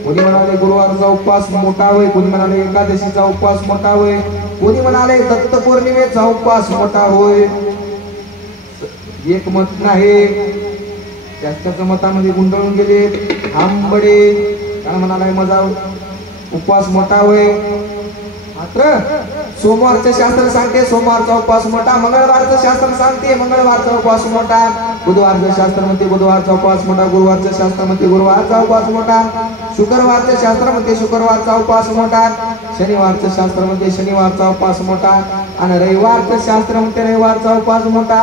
कोणी म्हणाले गुरुवारचा उपवास मोठा होय कोणी म्हणाले एकादशीचा उपवास मोठा होय कोणी म्हणाले दत्त पौर्णिमेचा उपवास मोठा होय एक मत नाही त्याच्या मतामध्ये गुंतळून गेले आंबडे काय म्हणाले माझा उपवास मोठा होय मात्र सोमवारचं शास्त्र सांगते सोमवारचा उपवास मोठा मंगळवारचं शास्त्र सांगते मंगळवारचा उपवास मोठा बुधवारचं शास्त्र म्हणते बुधवारचा उपवास मोठा गुरुवारचं शास्त्र म्हणते गुरुवारचा उपवास मोठा शुक्रवारचं शास्त्र म्हणते शुक्रवारचा उपवास मोठा शनिवारचं शास्त्र म्हणते शनिवारचा उपवास मोठा आणि रविवारचं शास्त्र म्हणते रविवारचा उपवास मोठा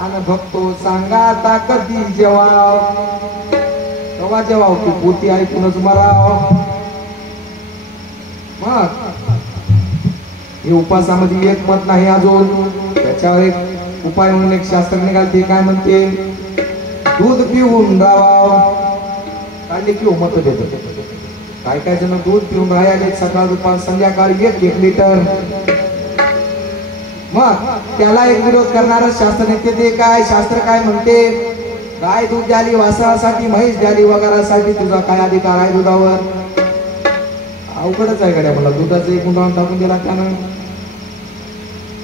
आणि भक्तो सांगा आता कधी जेवाव तेव्हा जेवाव तू पोती ऐकूनच मराव मग हे उपासामध्ये एक मत नाही अजून त्याच्यावर एक उपाय म्हणून एक शास्त्र निघालते काय म्हणते दूध पिऊन राहाव काढले पिऊ मत देत काय काय जण दूध पिऊन राहिले सकाळ दुपार संध्याकाळी 1 लिटर मग त्याला एक विरोध करणार शास्त्र नेते ते काय शास्त्र काय म्हणते गाय दूध द्याली वासरासाठी म्हैस द्याली वगैरेसाठी तुझा काय अधिकार आहे दुधावर अवघडच आहे गड्या मला दुधाचं एक गुंडाळून टाकून दिला त्यानं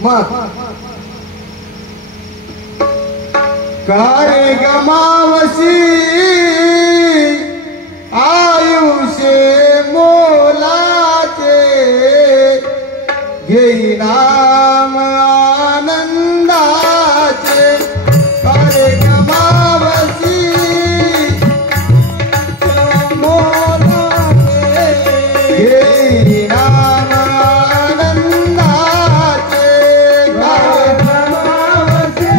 मग काय गमावसी आयुष्य मोलाचे घेई नाम आनंदाचे काय गमावसी मोलाचे घेई नाम आनंदाचे काय गमावसी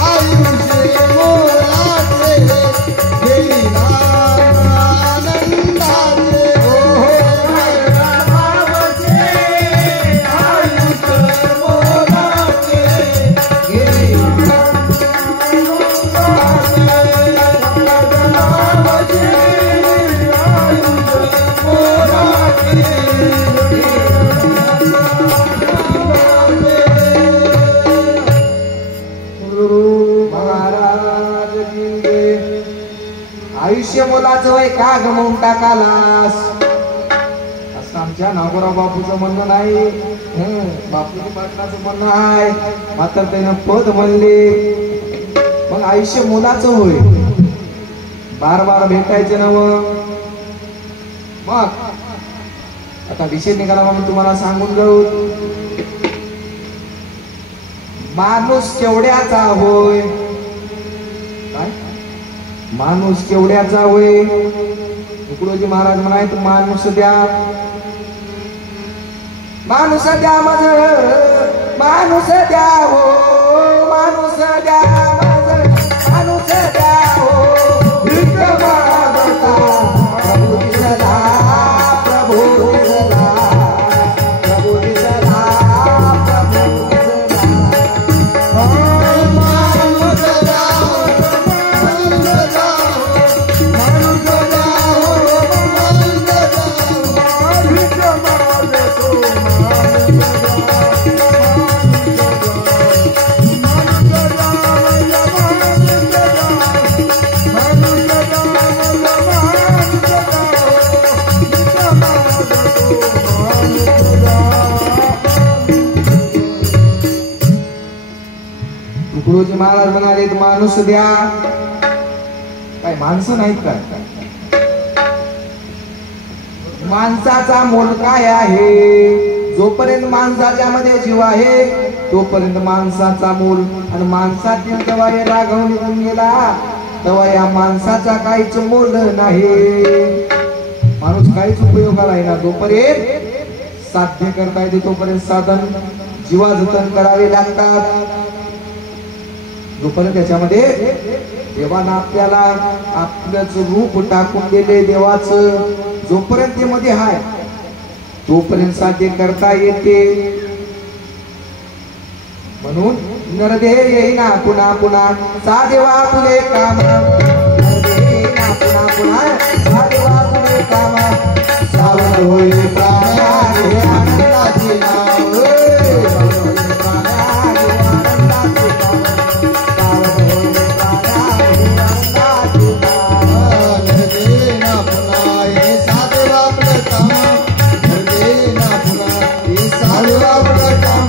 आयुष्य मोलाचे घेई आयुष्य मोलाचं वय का गमवून टाकालास असं आमच्या नागोराव बापूचं म्हणणं नाही बापूजी पाटलाचं म्हणणं आहे मात्र त्यानं पद म्हणले मग आयुष्य मोलाचं होय बार बार भेटायचं नव मग आता विषय निघाला म्हणून तुम्हाला सांगून जाऊ माणूस केवढ्याचा होय काय माणूस केवढ्याचा होय तुकडोजी महाराज म्हणायत माणूस द्या माणूस द्या मज माणूस द्या हो माणूस द्या मज माणूस द्या हो भीक मागता प्रभू दिसला प्रभू दिसला प्रभू दिसला प्रभू दिसला गुरुजी महाराज म्हणाले माणूस द्या, काय माणसं नाहीत का? माणसाचा मोल काय आहे? जोपर्यंत माणसाच्या मध्ये जीव आहे तोपर्यंत माणसाचा मोल, आणि माणसातील जेव्हा हे राघव निघून गेला तेव्हा या माणसाचा काहीच मोल नाही. माणूस काहीच उपयोगाला आहे ना. जोपर्यंत साध्य करता येते तोपर्यंत साधन जीवा जतन करावे लागतात. जोपर्यंत त्याच्यामध्ये देवानं आपल्याला आपलंच रूप टाकून दिले देवाचं, जोपर्यंत ते मध्ये हाय तोपर्यंत साध्य करता येते. म्हणून नरदेह येईना पुन्हा पुन्हा साधेवा फुले कामा, येईना पुन्हा पुन्हा साधेवा फुले कामा. सावध होईल प्राण्या हे आनंदाचे नाव, सावध होईल प्राण्या हे आनंदाचे नाव, सावध होईल प्राण्या हे आनंदाचे नाव. नरदेना पुन्हा हे साधेवा फुले कामा, नरदेना पुन्हा हे साधेवा फुले कामा.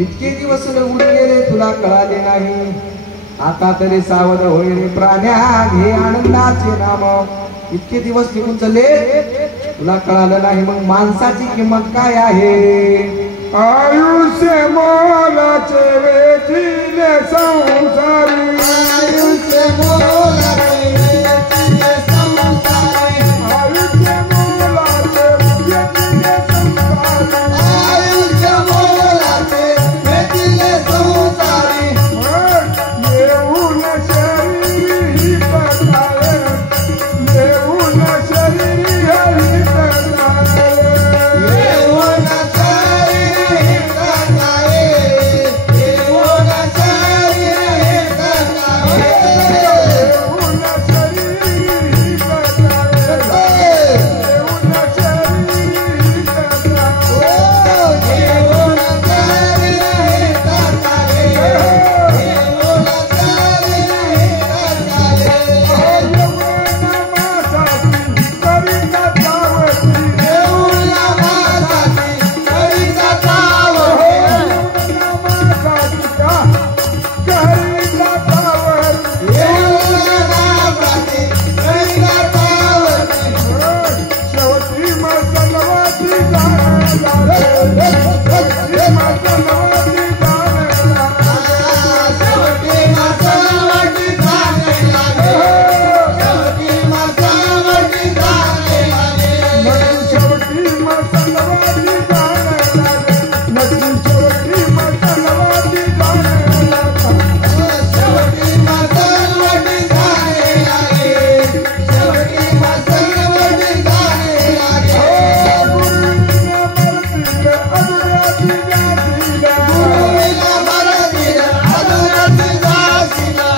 इतके दिवस उडून गेले तुला कळाले नाही, आता तरी सावध होईल प्राण्या घे आनंदाचे नाम. इतके दिवस निघून चालले तुला कळालं नाही, मग माणसाची किंमत काय आहे? आयुष्य मोलाचे वेचीले संसारी, आयुष्य मोलाचे वेचीले संसारी, आयुष्य मोलाचे वेचीले संसारी, आयुष्य मोलाचे वेचीले संसारी. येऊन शरीर हित झाले, येऊन शरीर हित झाले, येऊन शरीर हित झाले, येऊन शरीर हित झाले, येऊन शरीर हित झाले, येऊन शरीर हित झाले. येऊन शरीर हित झाले, येऊन शरीर हित झाले. येऊन नामासाठी करिता जावं, करिता जावं, येऊन नामासाठी करिता जावं. शेवटी मसलवाची जाणे लागले, शेवटी मसलवाची जाणे लागले, शेवटी मासावटी जाणे लागे, शेवटी मासावटी जाणे लागे. शेवटी मसलवाची जाणे लागले, शेवटी मसलवाची जाणे लागले. शेवटी मासावटी जाणे लागे, शेवटी मासावटी जाणे लागे. गुरुविना मरतील अधुराची जासीला,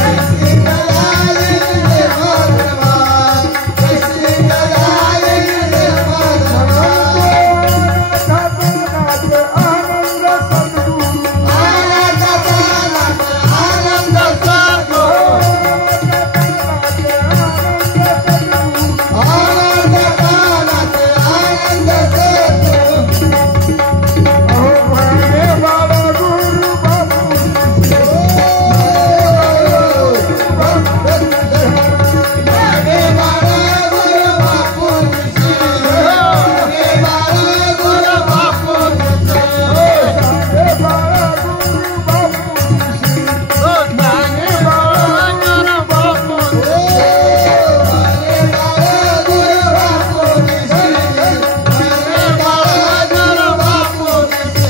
कैसी दयाळी रे भगवान, कैसी दयाळी रे भगवान. आनंद तालात आनंद साधो, आनंद तालात आनंद साधो. मागे बाळा गुरु बापूंची, मागे बाळा गुरु बापूंची, मागे बाळा गुरु बापूंची, मागे बाळा गुरु बापूंची.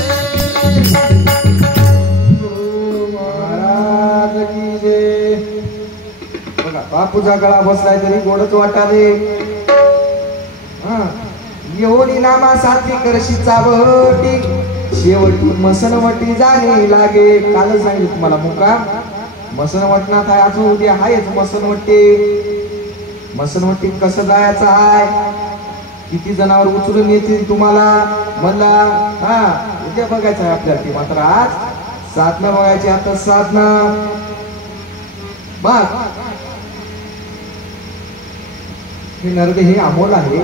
महाराज की जय. बघा बापूचा गळा बसलाय तरी गोडच वाटाले. येऊनी नामा साथी करशी चावटी, शेवटी मसनवटी जाणे लागे. कालच सांगितलं तुम्हाला मुका मसनवटनाथ आहे अजून उद्या आहेच मसनवट्टीत कसं जायचं आहे, किती जनावर उचलून येतील तुम्हाला म्हणला हा उद्या बघायचं आहे आपल्याला. ती मात्र आज साधना बघायची. आता साधना बघ हे नरदे हे अमोल आहे,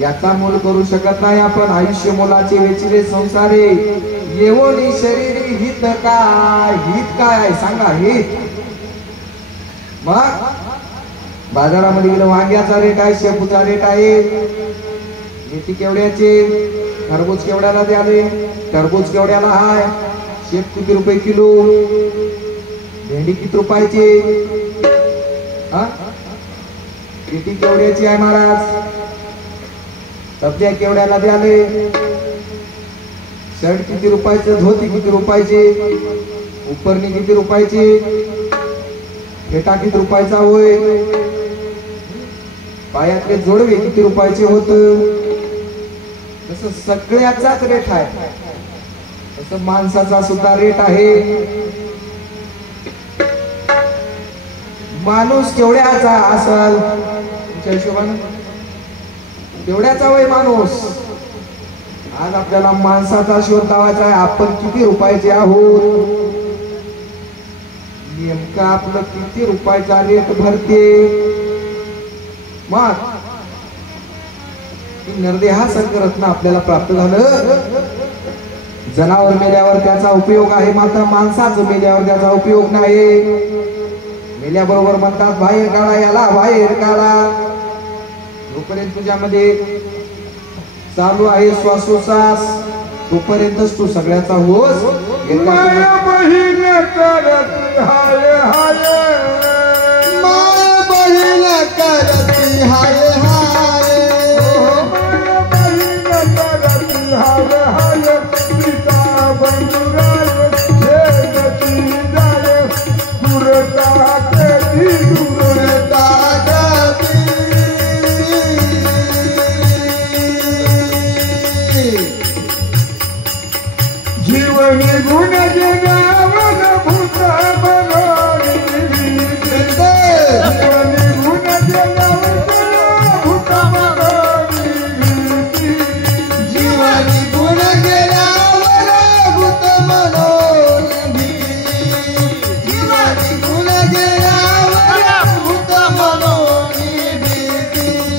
याचा मोल करू शकत नाही आपण. आयुष्य मोलाचे वेचिले संसारे येवोनी शरीरी हित काय. हित काय आहे सांगा हित. मग बाजारामध्ये गेलं वांग्याचा रेट आहे, शेपूचा रेट आहे, मेथी केवड्याचे, खरबूज केवड्याला द्याले, टरबूज केवड्याला आहे, शेप किती रुपये किलो, भेंडी किती रुपयाची, हा पेटी केवड्याची आहे महाराज, तबल्या केवड्याला द्याले, शर्ट किती रुपयाचं, धोती किती रुपयाची, उपरणी किती रुपयाची, फेटा किती रुपयाचा होय, पायातले जोडवे किती रुपयाचे होत. तसं सगळ्याचाच रेट आहे, तसं माणसाचा सुद्धा रेट आहे. माणूस केवढ्याचा असल तुमच्या हिशोबाने, तेवढ्याचा वय माणूस. आज आपल्याला माणसाचा शोध लावायचा आहे. आपण किती रुपयाचे आहोत, नेमका आपलं किती रुपयाचा रेट भरते. मग नरदेहा संकरत्न आपल्याला प्राप्त झालं. जनावर मेल्यावर त्याचा उपयोग आहे, मात्र माणसाचं मेल्यावर त्याचा उपयोग नाही. मेल्याबरोबर म्हणतात बाहेर काढा याला, बाहेर काढा. जोपर्यंत तुझ्यामध्ये चालू आहे श्वासोश्वास तोपर्यंतच तू सगळ्याचा होस. माया बहीण करती हाय हाय, माया बहीण करती हाय हाय, माया बहीण करती हाय हाय, पिता बंधुराय शेजची जाय, दूरता केली दूरता गती. जीवनी गुण जनावन भूत बनवली, जीवनी गुण जनावन भूत बनवली, जीवनी गुण गेल्यावर भूत मनोरंगी, जीवनी गुण गेल्यावर भूत मनोरंगी.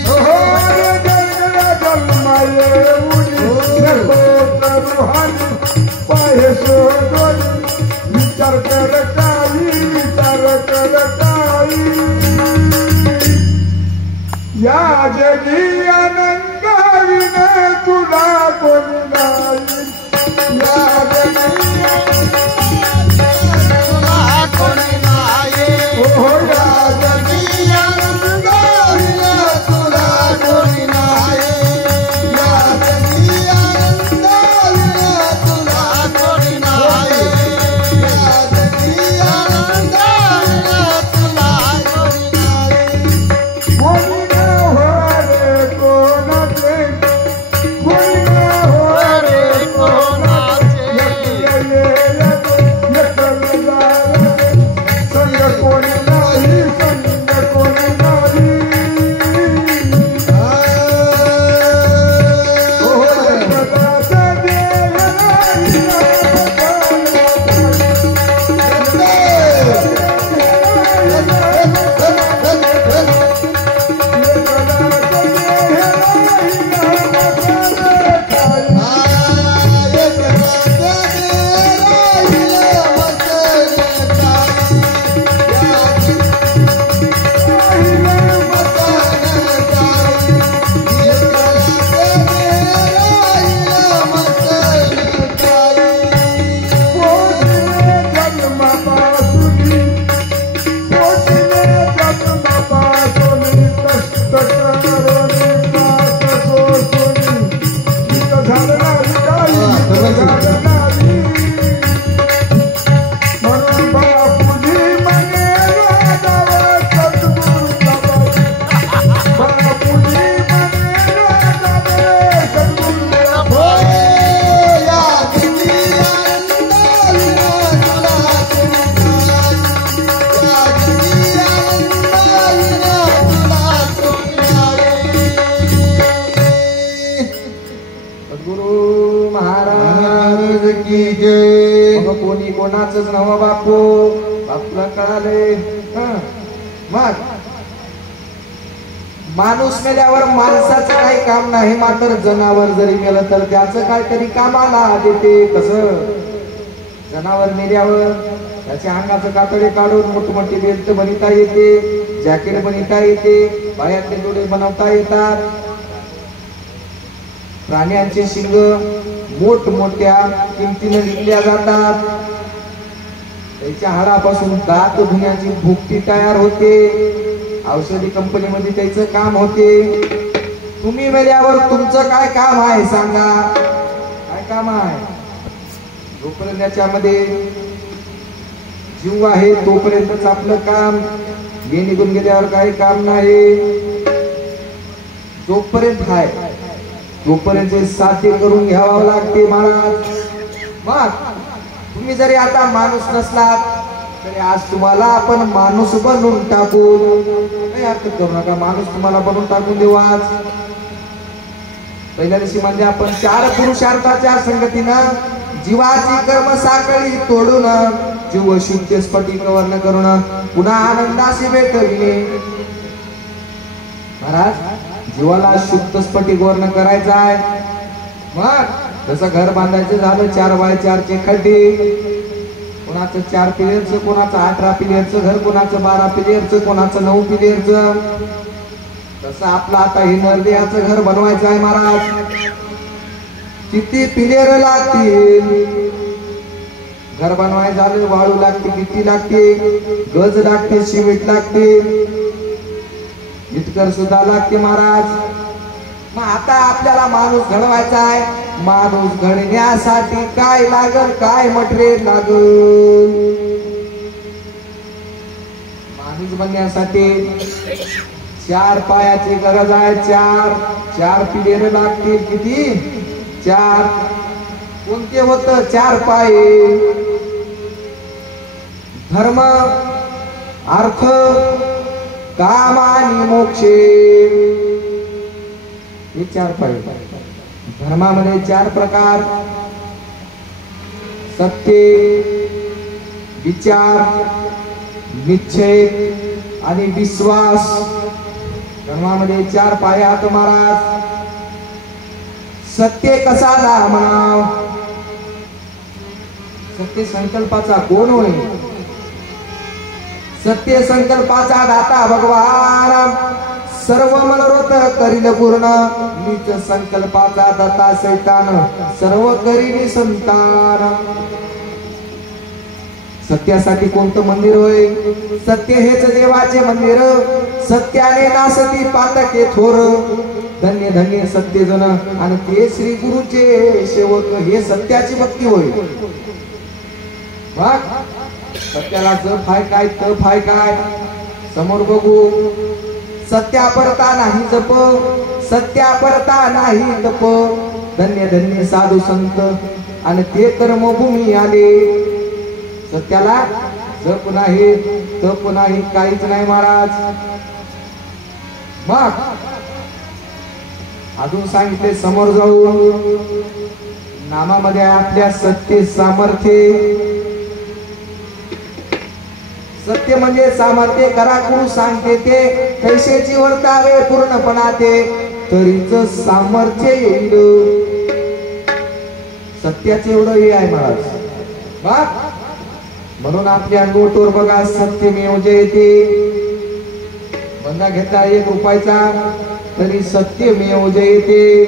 हो जन्मला जन्माये उडी, नको तरुहानी पाहे सोडोनी, विचार कर काही, विचार कर काही. या जगी आनंदाविन तुला कोणी नाही, या जगी तुला कोणी नाही, हो या जगी आनंदाविन तुला कोणी नाही, या जगी आनंदाविन तुला कोणी नाही, या जगी आनंदाविन तुला कोणी नाही. कोणी न होणे कोण कोणाच नव बापू, बापूला कळाले. मग माणूस मेल्यावर माणसाचं काही काम नाही, मात्र जनावर जरी मेलं तर त्याचं काहीतरी कामाला देते. कसं? जनावर मेल्यावर त्याच्या अंगाचं कातडे काढून मोठमोठे बेल्ट बनवता येते, जॅकेट बनवता येते, पायातले जोडे बनवता येतात. प्राण्यांचे शिंग मोठमोठ्या किमतीने विकल्या जातात. त्याच्या हाडापासून दात धुण्याची भुकटी तयार होते. औषधी कंपनीमध्ये त्याचं काम होते. तुम्ही मेल्यावर तुमचं काय काम आहे सांगा? काय काम आहे? जोपर्यंत त्याच्यामध्ये जीव आहे तोपर्यंतच आपलं काम. हे निघून गेल्यावर काही काम नाही. जोपर्यंत आहे तोपर्यंत साध्य करून घ्यावं लागते महाराज. मग तुम्ही जरी आता माणूस नसलात तरी आज तुम्हाला आपण माणूस बनवून टाकू. काही हरकत करू नका, माणूस तुम्हाला बनवून टाकून देऊ. आज पहिल्या दिवशी म्हणजे आपण 4 पुरुषार्थाच्या संगतीनं जीवाची कर्म साखळी तोडून जीव शुद्ध स्फटिक वर्ण करून पुन्हा आनंदाशी भेटविले. महाराज जीवाला शुद्ध स्फटिक वर्ण करायचा आहे. मग जसं घर बांधायचं झालं 4x4 चे खड्डे, कोणाचं 4 पिलेरचं, कोणाचं 18 पिलेरचं घर, कोणाचं 12 पिलेरचं, कोणाचं 9 पिलेरचं. तसं आपलं आता हे नरदेहाचं घर बनवायचं आहे महाराज. किती पिलेर लागतील? घर बनवायचं झालं वाळू लागते, किती लागते? गज लागते, सिमेंट लागते, इटकर सुद्धा लागते महाराज. मग आता आपल्याला माणूस घडवायचा आहे. माणूस घडण्यासाठी काय लागल? काय मटेरियल लागल? माणूस बनण्यासाठी 4 पायाची गरज आहे. 4 पिलेर लागतील. किती? 4. कोणते होत 4 पाय? धर्म, अर्थ, काम आणि मोक्ष. हे 4 पाय. धर्मामध्ये 4 प्रकार: सत्य, विचार, निश्चय आणि विश्वास. धर्मामध्ये 4 पाय आहेत महाराज. सत्य कसाला म्हणाव? सत्य संकल्पाचा कोण होय? सत्य संकल्पाचा दाता भगवान सर्व मनोरथ करील पूर्ण. नीच संकल्पाचा दाता शैतान सर्व करील संतान. सत्यासाठी कोणतं मंदिर होय? सत्य हेच देवाचे मंदिर. सत्याने नासती पातके थोर. धन्य धन्य सत्यजन आणि ते श्री गुरुचे सेवक. हे सत्याची भक्ती होय. मग सत्याला जप हाय काय, तप हाय काय? समोर बघू. सत्यापरता नाही जप, सत्यापरता नाही तप. धन्य धन्य साधू संत आणि ते कर्मभूमी आले. सत्याला जप नाही, तप नाही, काहीच नाही महाराज. मग अजून सांगितले समोर जाऊन. नामामध्ये आपल्या सत्य सामर्थ्य. सत्य म्हणजे सामर्थ्य. करा गुरु सांगते ते कैसेची वर्तावे पूर्णपणा ते तरीच सामर्थ्य येईल. सत्याचे एवढं हे आहे महाराज. म्हणून आपल्या नोटवर बघा सत्यमेव जयते. बंदा घेतला 1 रुपयाचा तरी सत्यमेव जयते.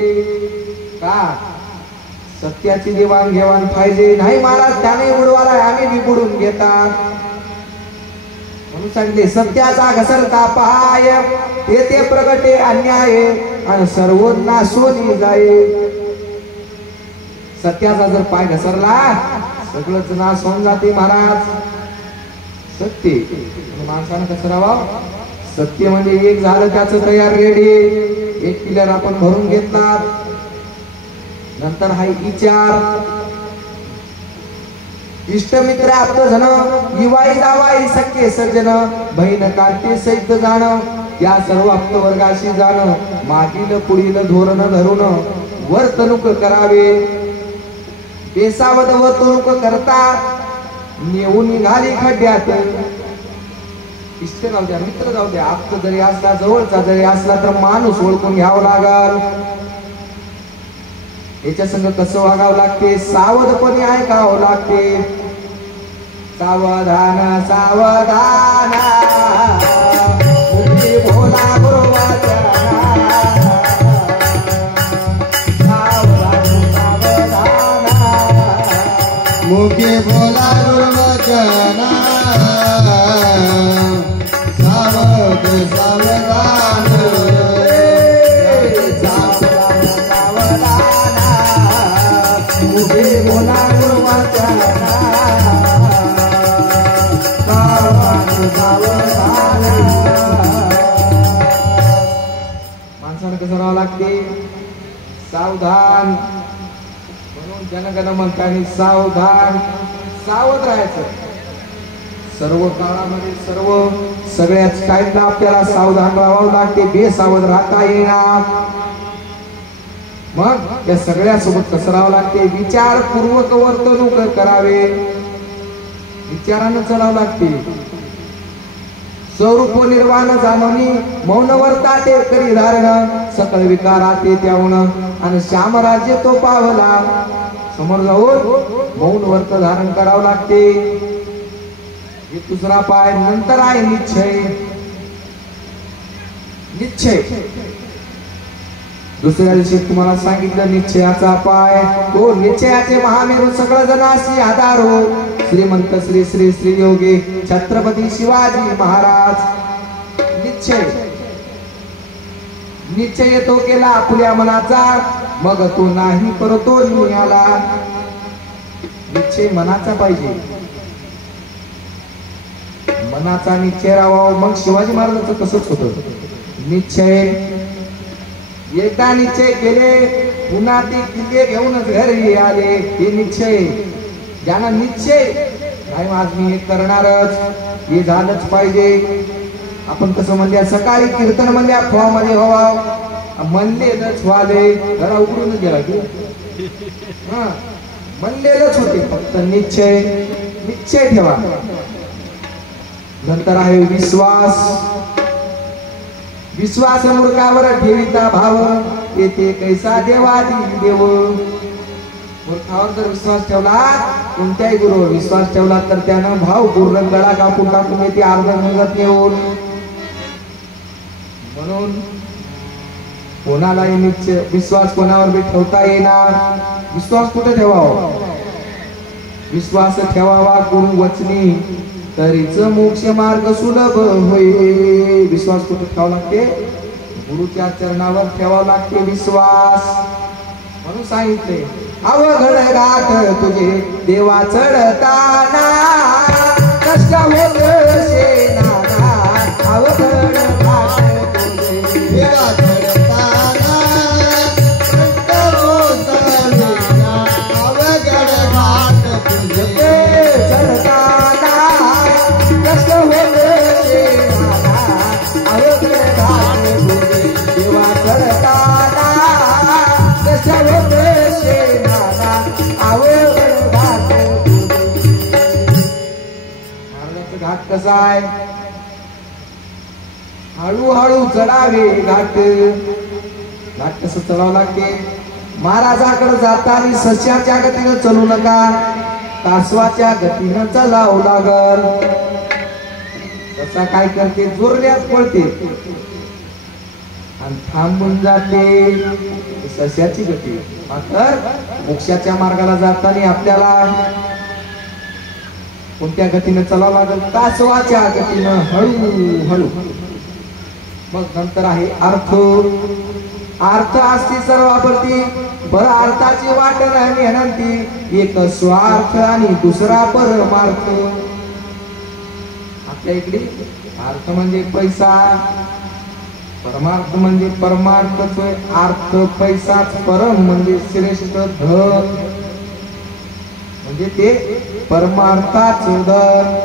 का? सत्याची देवाणघेवाण पाहिजे. नाही महाराज त्याने उडवाला, आम्ही बी बुडून घेतात. म्हणून सांगते सत्याचा घसरता पाय येते प्रगटे अन्याय आणि सर्व नाशोनी जाये. सत्याचा जर पाय घसरला सगळंच नाश होऊन जाते महाराज. सत्य माणसानं कसं राहावं? सत्य म्हणजे एक झालं त्याचं तयार रेडी. 1 पिलर आपण भरून घेतला. नंतर हा विचार. इष्टमित्र आप्तजन इवाई जावाई सख्खे सज्जन बहीण काटे सहित जाण. या सर्व आप्त वर्गाशी जाण. मागील पुढील धोरण धरून वर्तणूक करावे. बेसावध वर्तणूक करता नेऊन निघाली खड्ड्यात. इष्ट जाऊ द्या, मित्र जाऊ द्या, आप्त जरी असला, जवळचा जरी असला तर माणूस ओळखून घ्यावं लागल. याच्या संग कसं वागावं लागते, सावधपणे ऐकावं लागते. सावधान सावधान मुक्ती भोला गुरुवचना. सावधान सावधान मुखे बोला गुरुवचना. सावध सावधान मुखे बोला गुरुवचना. माणसानं कसं राहावं लागते, सावधान. म्हणून जनगण म्हणतानी सावधान, सावध राहायचं. सर्व काळामध्ये सगळ्याच टाईमला आपल्याला सावधान राहावं लागते. बेसावध राहता येणार. मग या सगळ्या सोबत कसं राहावं लागते, विचारपूर्वक वर्तणूक करावे. विचारानं चढावं लागते. स्वरूप निर्वाण जाणवणी मौन वर्ताते करी धारण. सकळ विकाराते त्याहून आणि श्यामराज्य तो पावला. समोर जाऊन मौन वर्त धारण करावं लागते. हे दुसरा पाय. नंतर आहे निश्चय. निश्चय दुसऱ्या दिवशी तुम्हाला सांगितलं निश्चयाचा पाय. तो निश्चयाचे महामेरू सगळं जनाशी आधार हो. श्रीमंत श्री श्री श्री योगी छत्रपती शिवाजी महाराज. निश्चय निश्चय तो केला आपल्या मनाचा, मग तो नाही परतो निघाला. निश्चय मनाचा पाहिजे. मनाचा निश्चय राहावा. मग शिवाजी महाराजांचं तसंच होतं. निश्चय एकदा निश्चय केले, पुन्हा ते किल्ले घेऊनच घरी आले. हे निश्चय. ज्यांना निश्चय नाही, आज मी हे करणारच, हे झालंच पाहिजे. आपण कसं म्हणल्या, सकाळी कीर्तन म्हणल्या फॉमध्ये व्हावा, म्हणलेलंच व्हाले. जरा उघडूनच गेला की म्हणलेलंच होते. फक्त निश्चय. निश्चय ठेवा. नंतर आहे विश्वास. विश्वास मूर्खावर ठेविता भाव, येते कैसा देवादी देव. मूर्खावर जर विश्वास ठेवला, कोणत्याही गुरुवर विश्वास ठेवला तर त्यानं भाव पूर्ण गळा कापून टाकून येते अर्ध निघत येऊन. म्हणून कोणालाही निश्चय विश्वास कोणावर बी ठेवता येणार. विश्वास कुठे ठेवावा, विश्वास ठेवावा गुरु वचनी, तरीच मोक्ष मार्ग सुलभ होईल. विश्वास कुठे ठेवावा लागते, गुरुच्या चरणावर ठेवावा लागते विश्वास. म्हणून सांगितले, अवघड गाठ तुझे देवा चढताना, कष्ट होत सेनाना. अवघड गाठ तुझे देवा चढताना, कष्ट होत सेनाना. अवघड गाठ तुझे चढताना, कष्ट होत सेनाना. अवघड गाठ तुझे देवा चढताना, कष्ट होत सेनाना. अवघड घाट महाराजांचा घाट कसा आहे, हळूहळू चढावे घाट. घाट कसं चढावं लागते, महाराजाकडे जाताना सस्याच्या गतीनं चलू नका, कासवाच्या गतीनं चालावं लागल. तसा काय करते, जोरण्यात पळते आणि थांबून जाते. सस्याची गती. मात्र मोक्षाच्या मार्गाला जाताना आपल्याला कोणत्या गतीनं चालावं लागल, कासवाच्या गतीनं हळूहळू. मग नंतर आहे अर्थ. अर्थ असती सर्वापरती, बरं अर्थाची वाट नाही विनंती. एक स्वार्थ आणि दुसरा परमार्थ. आपल्या इकडे अर्थ म्हणजे पैसा, परमार्थ म्हणजे परमार्थच. अर्थ पैसाच, परम म्हणजे श्रेष्ठ धन, म्हणजे ते परमार्थाच धन.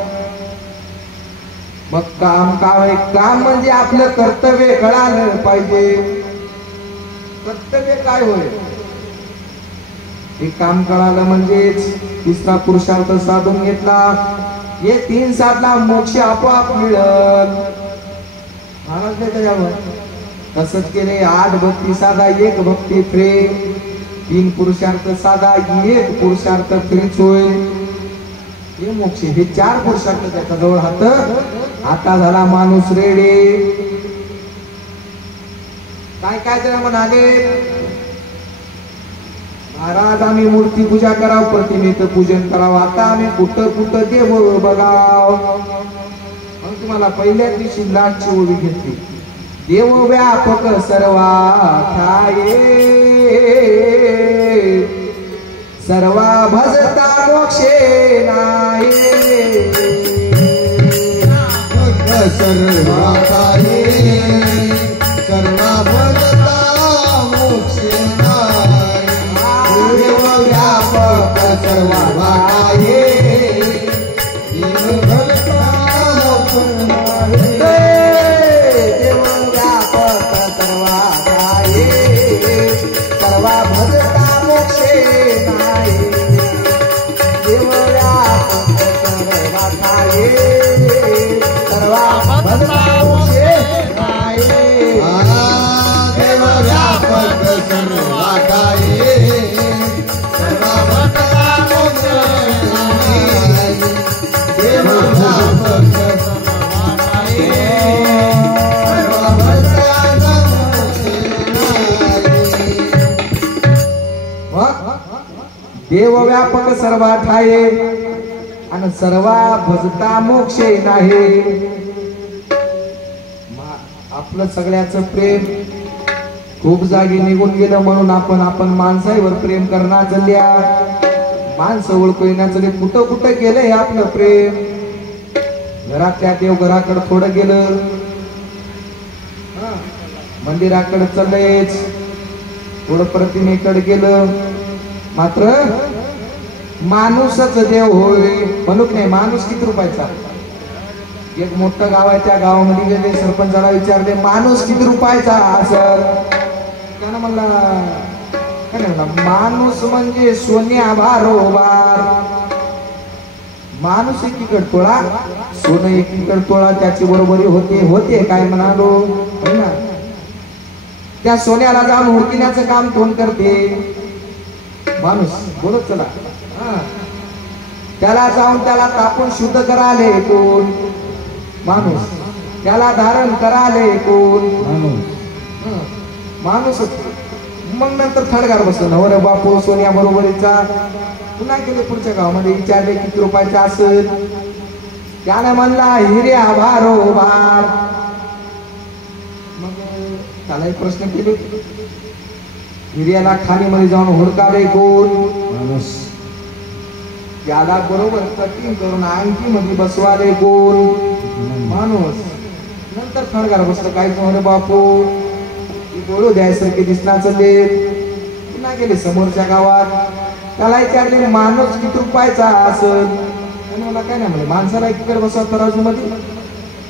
मग काम काय, काम म्हणजे आपलं कर्तव्य कळालं पाहिजे. कर्तव्य काय होय, हे काम कळालं म्हणजेच तिसरा पुरुषार्थ साधून घेतला. हे 3 साधला मोक्ष आपोआप मिळत. महाराज नाही त्याच्यावर तसंच केले. 8 भक्ती साधा 1 भक्ती फ्रे. 3 पुरुषार्थ साधा 1 पुरुषार्थ फ्रीच होय. हे मोक्ष. हे 4 पुरुषार्थ त्याच्या जवळ हात. आता झाला माणूस रेडे. काय काय त्याला म्हणाले, महाराज आम्ही मूर्ती पूजा कराव, प्रतिमेचं पूजन करावं. आता आम्ही कुठं कुठं देव बघाव. मग तुम्हाला पहिल्या दिवशी लाटची ओळी घेतली. देव व्यापक सर्वा ठाये, सर्वा भजता मोक्षे नाये. सर्वा ठाये, सर्वा भजता मोक्षे नाये. देव व्यापक सर्वा ठाये, देव भजता मोक्षे नाये. देव व्यापक सर्वा ठाये, सर्वा भजता मोक्षे नाये. देव व्यापक सर्वा ठाये, सर्वा भजता मोक्षे नाये. देव व्यापक सर्वा ठाये, सर्वा भजता मोक्षे नाये. देव व्यापक सर्वा ठाये, सर्वा भजता मोक्षे नाये. देव व्यापक सर्वा ठाये आणि सर्वा भजता मोक्षे नाही. आपलं सगळ्याचं प्रेम खूप जागी निघून गेलं म्हणून आपण माणसावर प्रेम करणार चालल्या. माणसं ओळखू येणार चालले. कुठं कुठं गेलं हे आपलं प्रेम. घरातल्या देवघराकडे थोडं गेलं, मंदिराकडे चाललेच, थोडं प्रतिमेकडे गेलं. मात्र माणूसच देव होय म्हणूक नाही. माणूस किती रुपयाचा. एक मोठं गाव आहे, त्या गावामध्ये गेले, सरपंचाला विचारले माणूस किती रुपयाचा असेल. त्यानं म्हणला काय म्हणला, माणूस म्हणजे सोन्या भारोबार. माणूस एकीकडे तोळा, सोनं एकीकडे तोळा, त्याची बरोबरी होते काय म्हणालो ना. त्या सोन्याला जाऊन हुडकिण्याचं काम कोण करते. माणूस. बोलत चला. त्याला जाऊन त्याला तापून शुद्ध कराले कोण. माणूस. त्याला धारण कराले कोण. माणूस. मग नंतर थडगार बसलं. नवरे बापू सोन्या बरोबरीचा. पुन्हा गेले पुढच्या गावामध्ये, विचारले किती रुपयाचा असेल. त्याने म्हणला हिऱ्या भारोबार. मग त्याला एक प्रश्न केले, हिऱ्याला खाणीमध्ये जाऊन हुडकावे कोण. माणूस. त्याला बरोबर कटिंग करून अंगठी मध्ये बसवाले कोण. माणूस. नंतर थडगार बसलं. काय तुम्हाला बापू बोलू द्यायसारखे दिसणार चालले. पुन्हा गेले समोरच्या गावात. त्याला विचारले माणूस किती रुपयाचा असेल. मला काय नाही म्हणजे, माणसाला एकीकडे बसवा तराजू मध्ये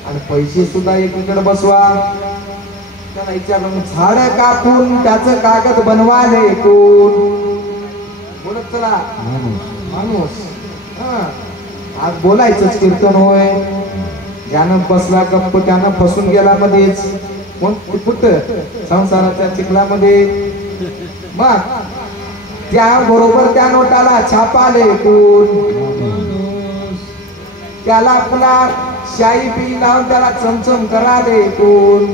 आणि पैसे सुद्धा एकीकडे बसवा. त्याला विचारलं झाड कापून त्याचं कागद बनवाले कोण. बोलत चला. माणूस. आज बोलायचंच कीर्तन होय. ज्यानं बसला गप्प त्यानं फसून गेला मध्येच. कोण कुठं संसाराच्या चिखलामध्ये. मग त्या बरोबर त्या नोटाला छापाले कोण. त्याला पुन्हा शाई पी लावून त्याला चमचम कराले कोण.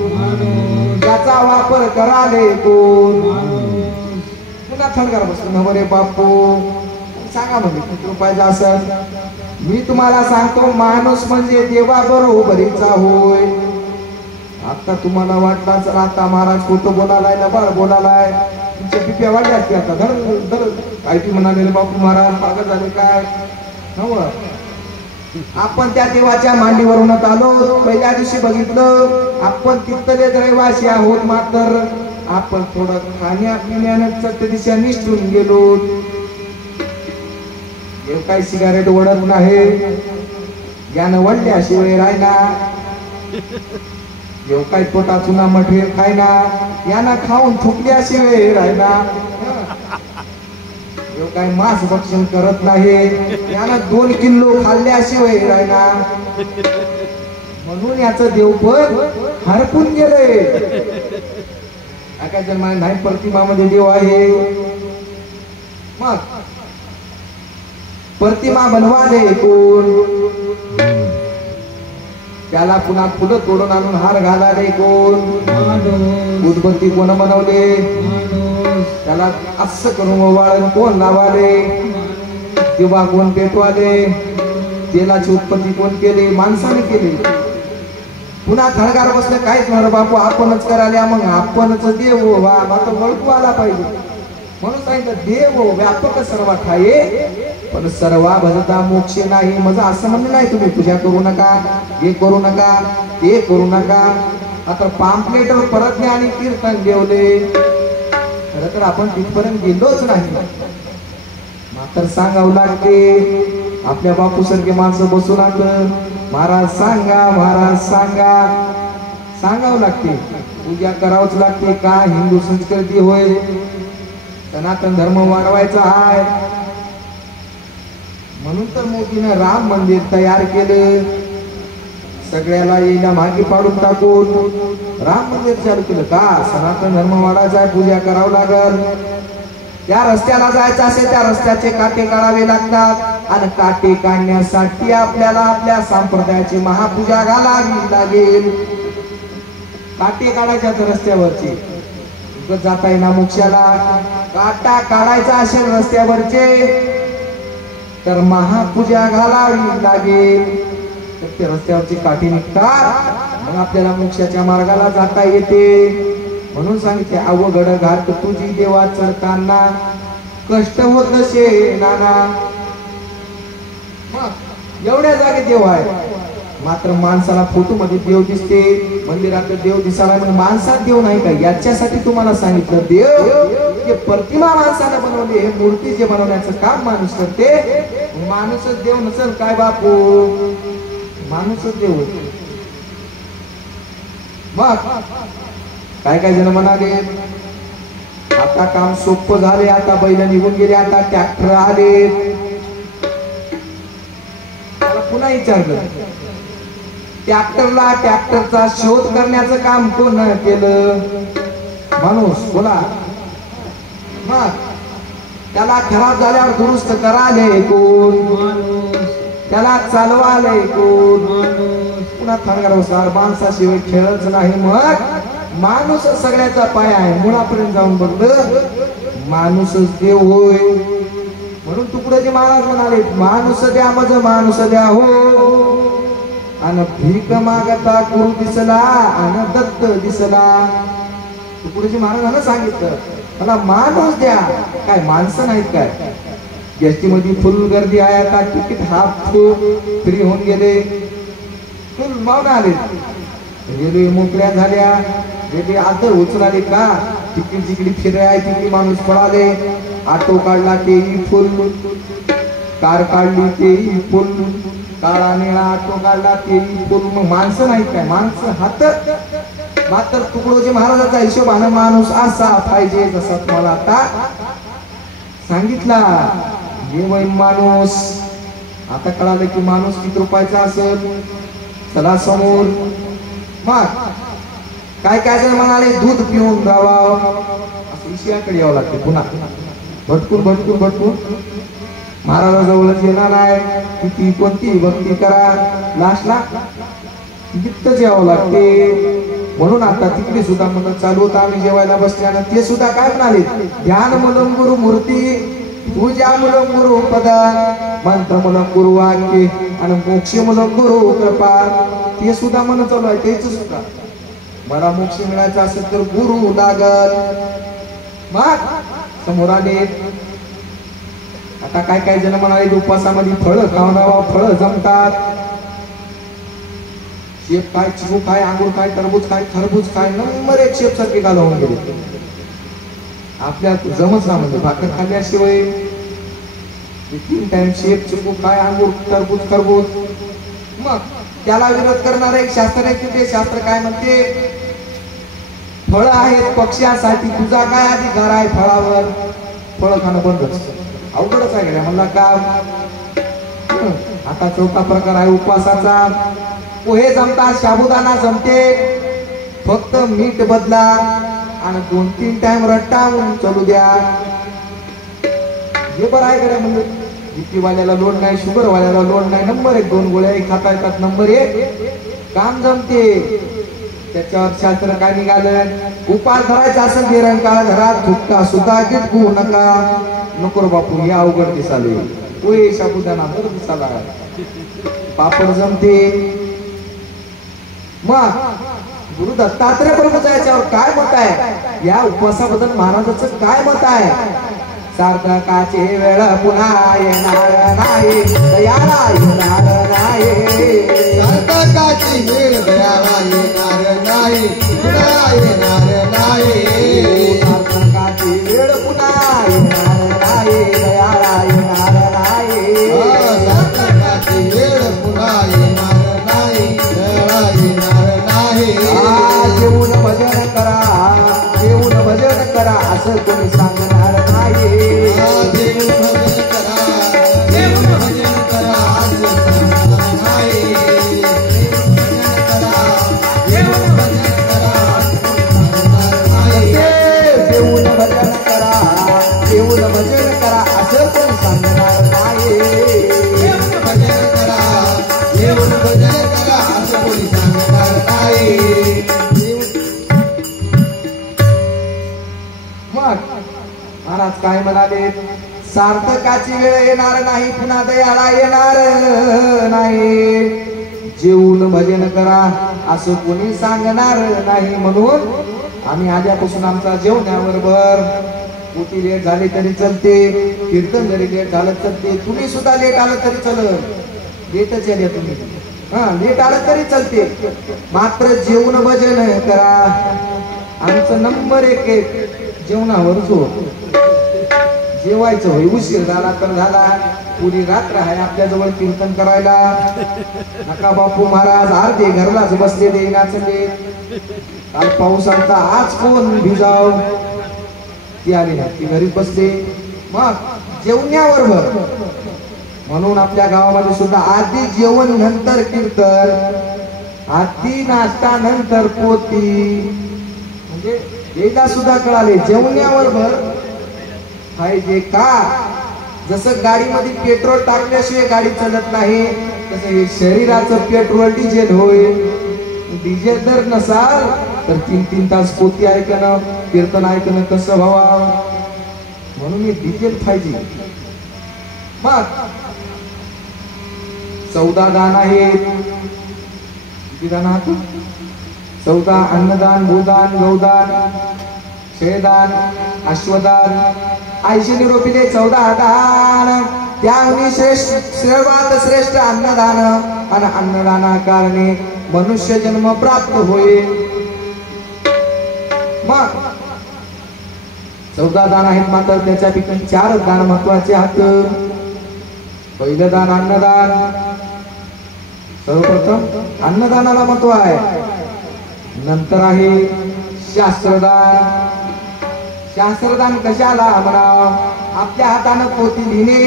त्याचा वापर कराले कोण. पुन्हा थडगार बसलो. नवरे बापू सांगा म्हणजे किती रुपयाचा असेल. मी तुम्हाला सांगतो माणूस म्हणजे देवा बरोबरीचा होय. आता तुम्हाला वाटला चला आता महाराज खोटं बोलालाय ना बाळ बोलालाय. तुमच्या पिप्या वाढल्या की आता धर धर काय ती म्हणाले बापू महाराज पागल झाले काय. आपण त्या देवाच्या मांडीवरूनच आलो. पहिल्या दिवशी बघितलं आपण तिथले रहिवासी आहोत. मात्र आपण थोडं खाण्यापिण्यानं सत्य दिशा निष्ठून गेलो. काही सिगारेट ओढत नाही. यानं वडल्याशिवाय राहिना. काही पोटा चुना मटेरियल खायना. यानं खाऊन थुकल्याशिवाय राहिना. देव काय मांस भक्षण करत नाही, यानं 2 किलो खाल्ल्याशिवाय राहणार, म्हणून याचं देवपद हरपून गेलंय. काय जन्मा नाही प्रतिमामध्ये देव आहे. मग प्रतिमा बनवाले कोण, त्याला पुन्हा फुलं तोडून आणून हार घालाले कोण, उदबत्ती कोण बनवले, त्याला असं करून ओवाळून कोण लावाले, दिवा कोण पेटवाले, तेलाची उत्पत्ती कोण केली, माणसाने केली. पुन्हा थळगार बसलं काहीच म्हणा बापू आपणच करायला, मग आपणच देव व्हा, मात्र ओळखू आला पाहिजे. म्हणून सांगितलं देव व्यापक सर्व ठाये पण सर्वा भजता मोक्ष नाही. माझं असं म्हणणं नाही तुम्ही पूजा करू नका, हे करू नका, ते करू नका. आता पाम्पलेटवर परतणे आणि कीर्तन देवले, खरं तर आपण तिथपर्यंत गेलोच नाही. मात्र सांगावं लागते, आपल्या बापू सारखे माणसं बसू लागतं, महाराज सांगा, महाराज सांगा, सांगावं लागते. पूजा करावंच लागते. का हिंदू संस्कृती होय, सनातन धर्म वाढवायचा आहे. म्हणून तर मोदीनं राम मंदिर तयार केलं, सगळ्याला येण्या मागे पाडून टाकून राम मंदिर चालू केलं. का सनातन धर्म वाढायचा आहे, पूजा करावं लागल. त्या रस्त्याला जायचं असेल त्या रस्त्याचे काटे काढावे लागतात आणि काटे काढण्यासाठी आपल्याला आपल्या संप्रदायाची महापूजा घालावी लागेल. काटे काढायच्या रस्त्यावरचे जाता येईना मोक्षाला. काटा काढायचा असेल रस्त्यावरचे तर महापूजा घालावी लागेल. तर ते रस्त्यावरची काठी निघतात, मग आपल्याला मोक्षाच्या मार्गाला जाता येते. म्हणून सांगितले अवघड घाट तुझी देवा चढताना कष्ट होत नसे नाना. एवढ्या जागे देव आहे, मात्र माणसाला फोटो मध्ये देव दिसते, मंदिरात देव दिसायला, मग माणसात देव नाही का. याच्यासाठी तुम्हाला सांगितलं देव हे प्रतिमा माणसाने बनवली, हे मूर्ती जे बनवण्याचं काम माणूस करते. माणूसच देव नसेल काय बापू, माणूसच देव होते. मग काय काय जण म्हणाले आता काम सोपं झाले, आता बैल निघून गेले, आता ट्रॅक्टर आले. पुन्हा विचारलं ट्रॅक्टरचा शोध करण्याचं काम कोण केलं, माणूस बोला. मग त्याला खराब झाल्यावर दुरुस्त कराले कोण, त्याला चालवाले कोण. पुन्हा थरगार माणसाशिवाय खेळच नाही. मग माणूस सगळ्याचा पाय आहे. मुळापर्यंत जाऊन बघलं माणूसच देव होय. म्हणून तुकडोजी महाराज म्हणाले माणूस द्या मज माणूस द्या हो, आणि भीक मागता गुरु दिसला आणि दत्त दिसला. तुकडोजी महाराजांना सांगितलं मला माणूस द्या, काय माणसं नाहीत काय. एसटी मध्ये फुल गर्दी आहे, आता तिकीट हाफ फ्री होऊन गेले, फुल मावून आले, रेल्वे मोकळ्या झाल्या, रेल्वे आदर उचलाले का, तिकीट जिकडे फिरे आहे तिकडे माणूस पळाले. ऑटो काढला तेही फुल, कार काढली तेही फुल, काळा निळा ऑटो काढला तेही फुल. मग माणसं नाहीत काय, माणसं हात. मात्र तुकडोजी महाराजांचा हिशोबानं माणूस असा पाहिजे जसा तुम्हाला आता सांगितला. हे वय माणूस आता कळालं की माणूस किती रुपयाचा असेल. चला समोर. मग काय काय जण म्हणाले दूध पिऊन राहावं, असं ईशियाकडे यावं लागते. पुन्हा भटकून भटकून भटकून महाराजाजवळच येणार आहे. किती कोणती भक्ती करा, लास्टला तिथंच यावं लागते. म्हणून आता तिकडे सुद्धा म्हणून चालू होतं. आम्ही जेवायला बसल्यानं ते सुद्धा काय म्हणाले ध्यान मूलम गुरु मूर्ती, पूजा मूलम गुरु पद, मंत्र मूलम गुरु वाक्य आणि मोक्ष मूलम गुरु कृपा. ते सुद्धा म्हणून चालू आहे. तेच सुद्धा मला मोक्ष मिळायचा असेल तर गुरु लागल. मग समोर आले. आता काय काय जण म्हणाले उपासामध्ये फळं खावणावा, फळं जमतात. शेप काय, चिकू काय, अंगूर काय, टरबूज काय, खरबूज काय, नंबर एक शेप सारखे घालवून गेले. आपल्या जमच ना म्हणजे भाकर खाल्ल्याशिवाय 3 टाइम शेप, चिकू काय, अंगूर, टरबूज, खरबूज. मग त्याला विरोध करणार एक शास्त्र आहे. ते शास्त्र काय म्हणते फळं आहेत पक्ष्यासाठी, तुझा काय अधिकार आहे फळावर. फळं खाणं बंदच. अवघडच आहे का म्हणला का. आता चौथा प्रकार आहे उपवासाचा. पोहे जमतात, साबुदाणा जमते, फक्त मीठ बदला आणि 2-3 टाइम रट्टा म्हणून चालू द्या. हे बरं आहे का म्हणजे बीपी वाल्याला लोड नाही, शुगर वाल्याला लोड नाही, नंबर 1 2 गोळ्या खाता येतात, नंबर 1 काम जमते. त्याच्यावर शास्त्र काय निघालं, उपास धरायचा असेल निरंकाळ घरात थुक्का सुद्धा गिटकू नका. नको रे बापू हे अवघड दिसाले. पोहे साबुदाणा बरं दिसाला, पापड जमते. मग गुरु दत्तात्रय प्रभूचा याच्यावर काय मत आहे, या उपवासाबद्दल महाराजाचं काय मत आहे. सार्थकाची वेळ पुन्हा येणार नाही, दयाला येणार नाही. सार्थकाची वेळ दयाला येणार नाही, पुन्हा येणार नाही. सार्थकाची वेळ पुन्हा येणार नाही, दयाला येणार नाही. सार्थकाची वेळ पुन्हा येणार नाही, दयाला येणार नाही. जेवून भजन करा, जेवून भजन करा असं कोणी सांगणार नाही. देऊन भजन करा, देऊन भजन करा असं सांगणार नाही. देऊन भजन करा, देऊन भजन करा असं सांगणार नाही. देऊन भजन करा, देऊन भजन करा असं कोणी सांगणार नाही. देऊन भजन करा, देऊन भजन करा असं कोणी सांगणार नाही. मग महाराज काय म्हणाले, सार्थकाची वेळ येणार नाही, पुन्हा दयाला येणार नाही. जेवून भजन करा असं कोणी सांगणार नाही. म्हणून आम्ही आल्यापासून आमचा जेवण्याबरोबर पोटी लेट झाली तरी चलते, कीर्तन जरी लेट झालं चलते, तुम्ही सुद्धा लेट आलं तरी चलत, लेटच आले तुम्ही, लेट आलं तरी चलते, मात्र जेवून भजन करा. आमचं नंबर 1 जेवणावर झोप. जेवायचं होय, उशीर झाला तर झाला, पुरी रात्र आहे आपल्या जवळ कीर्तन करायला. नका बापू महाराज अर्धे घरलाच बसलेले नाचले. काल पाऊस आलता, आज कोण भिजाव, ती आली नाही, ती घरीच बसले. मग जेवण्यावर भर. म्हणून आपल्या गावामध्ये सुद्धा आधी जेवण नंतर कीर्तन, आधी नाश्ता नंतर पोती. म्हणजे याला सुद्धा कळाले जेवण्यावर भर पाहिजे का. जसं गाडीमध्ये पेट्रोल टाकल्याशिवाय गाडी चालत नाही, तसं हे शरीराचं पेट्रोल डिझेल होईल. डिझेल जर नसाल तर 3-3 तास पोती ऐकणं, कीर्तन ऐकणं कसं व्हावा. म्हणून हे डिझेल पाहिजे. मग 14 दान आहेत. किती दान आहेत? 14. अन्नदान, भूदान, गौदान, क्षयदान, अश्वदान. 80 निरोपीले 14 दान. त्याहून सर्वात श्रेष्ठ अन्नदान, आणि अन्नदाना कारणे मनुष्य जन्म प्राप्त होईल. मग 14 दान आहेत, मात्र त्याच्यापैकी 4 दान महत्वाचे आहेत. पहिलं दान अन्नदान. सर्वप्रथम अन्नदानाला महत्व आहे. नंतर आहे शास्त्रदान. शास्त्रदान कशाला म्हणाव, आपल्या हातानं पोथी लिहिणे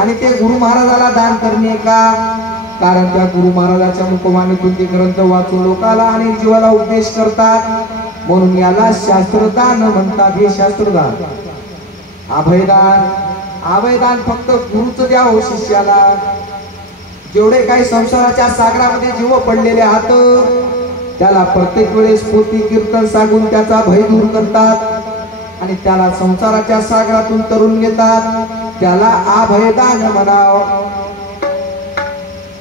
आणि ते गुरु महाराजाला दान करणे का. कारण त्या गुरु महाराजाच्या मुखवाणीतून ते ग्रंथ वाचून लोकाला आणि जीवाला उपदेश करतात, म्हणून याला शास्त्रदान म्हणतात. हे शास्त्रदान. अभयदान. अभयदान फक्त गुरुच द्या हो शिष्याला. जेवढे काही संसाराच्या सागरामध्ये जीव पडलेले आहात त्याला प्रत्येक वेळेस पोथी कीर्तन सांगून त्याचा भय दूर करतात आणि त्याला संसाराच्या सागरातून तरुण घेतात. त्याला अभयदान म्हणाव.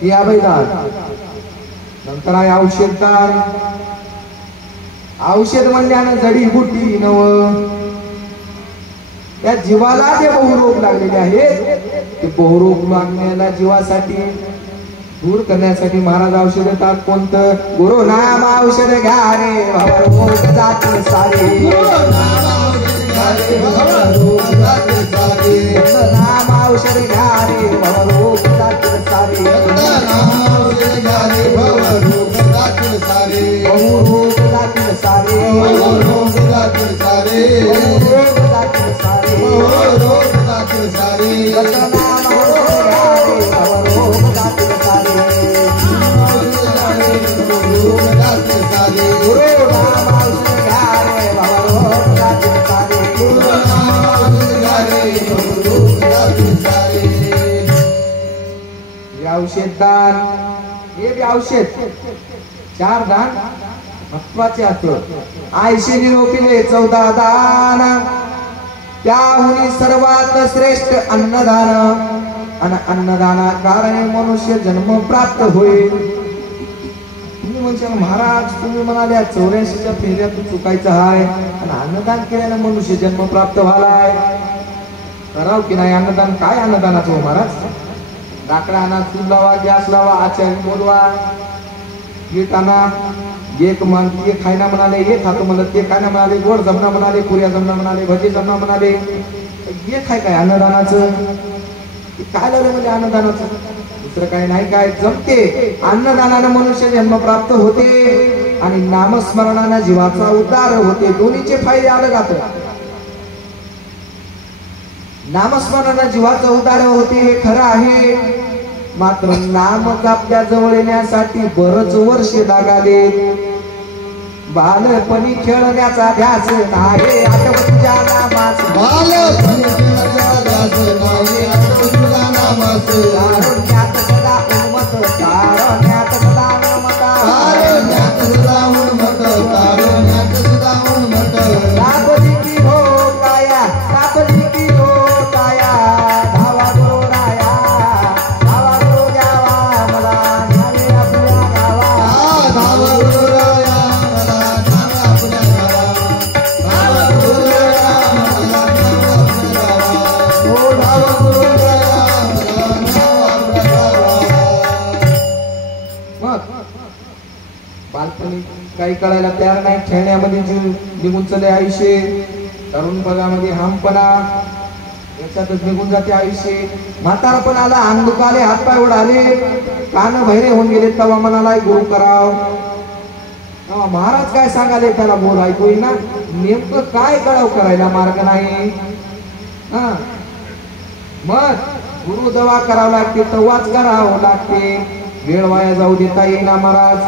हे अभयदान. नंतर आहे औषधदान. औषध म्हणल्यानं जडीबुटी नव. त्या जीवाला जे बहुरोग लागलेले आहेत ते बहुरोग लागलेल्या जीवासाठी दूर करण्यासाठी महाराज औषध देतात. कोणतं? गुरु नाम औषध घ्या रे भवरोग जातील सारे. नाम औषध घ्या रे भवरोग जातील सारे. बहुरोग जातील सारे. बहुरोग जातील सारे. बहुरोग जातील सारे. औषध दान, हे बी औषध. 4 दान महत्वाचे असत. आयशी निरोपीले 14 दान, त्याहुनी सर्वात श्रेष्ठ अन्नदान. आणि अन्नदाना कारणे मनुष्य जन्म प्राप्त होईल. तुम्ही म्हणशाल महाराज, तुम्ही म्हणाले 84च्या फेऱ्यात चुकायचं आहे आणि अन्नदान केल्यानं मनुष्य जन्म प्राप्त व्हालाय. कराव की नाही अन्नदान? काय अन्नदानाचं हो महाराज? लाकडा आणा, चूल लावा, गॅस लावा, आचार्य बोलवा, पीठ आणा, एक खायना म्हणाले, हे खातो म्हणलं, ते खायना म्हणाले, गोड जमना म्हणाले, पुऱ्या जमना म्हणाले, भजी जमना म्हणाले. हे खाय काय अन्नदानाचं? काय लागलं म्हणजे अन्नदानाचं? दुसरं काही नाही. काय जमते? अन्नदानानं मनुष्य जन्म प्राप्त होते आणि नामस्मरणानं जीवाचा उद्धार होते. दोन्हीचे फायदे अलग आहेत. नामस्मरणानं जीवाचा उद्धार होते हे खरं आहे, मात्र नाम आपल्या जवळ येण्यासाठी बरच वर्षे लागाले. बालपणी खेळण्याचा ध्यास नाही, आठवत तुझ्या नामाचं. बालपणी खेळण्याचा ध्यास नाही, आठवत तुझ्या नामाचं. कारुण्यात सदा उन्मत, कारुण्यात सदा उन्मत, कारुण्यात सदा उन्मत, कारुण्यात सदा उन्मत. दाबली की हो काया, दाबली की हो काया, धावा गुरु राया, धावा गुरु द्यावा मला, न्यावे आपल्या गावा. धावा गुरु राया मला, न्यावे आपल्या गावा. धावा गुरु राया मला, न्यावे आपल्या गावा. हो धावा गुरु राया मला, न्यावे आपल्या गावा. मग बालपणी काही कळायला तयार नाही, खेळण्यामध्ये निघून चले आयुष्य. तरुण पदामध्ये हमपणा याच्यातच निघून जाते आयुष्य. म्हातारपण आला, अंग दुखाले, हातपाय उडाले, कान बहिरे होऊन गेले, तेव्हा म्हणाला गुरु कराव. तेव्हा महाराज काय सांगाले त्याला बोल ऐकू ना. नेमकं काय कळाव करायला मार्ग नाही. हा मग गुरु दवा करावं लागते, तेव्हाच करावं लागते. वेळ वाया जाऊ देता येईना महाराज.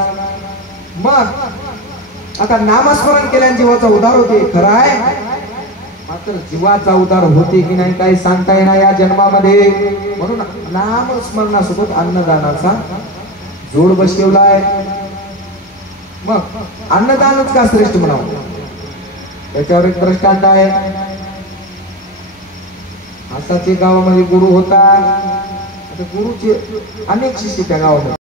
मग आता नामस्मरण केल्याने जीवाचा उद्धार होते खरं आहे, मात्र जीवाचा उद्धार होते की नाही काही सांगता येणार या जन्मामध्ये. म्हणून नामस्मरणासोबत अन्नदानाचा जोड बसवलाय. मग अन्नदानच का श्रेष्ठ म्हणावं, त्याच्यावर एक दृष्टांत आहे. असाच एक गावामध्ये गुरु होता. गुरुचे अनेक शिष्य त्या गावामध्ये.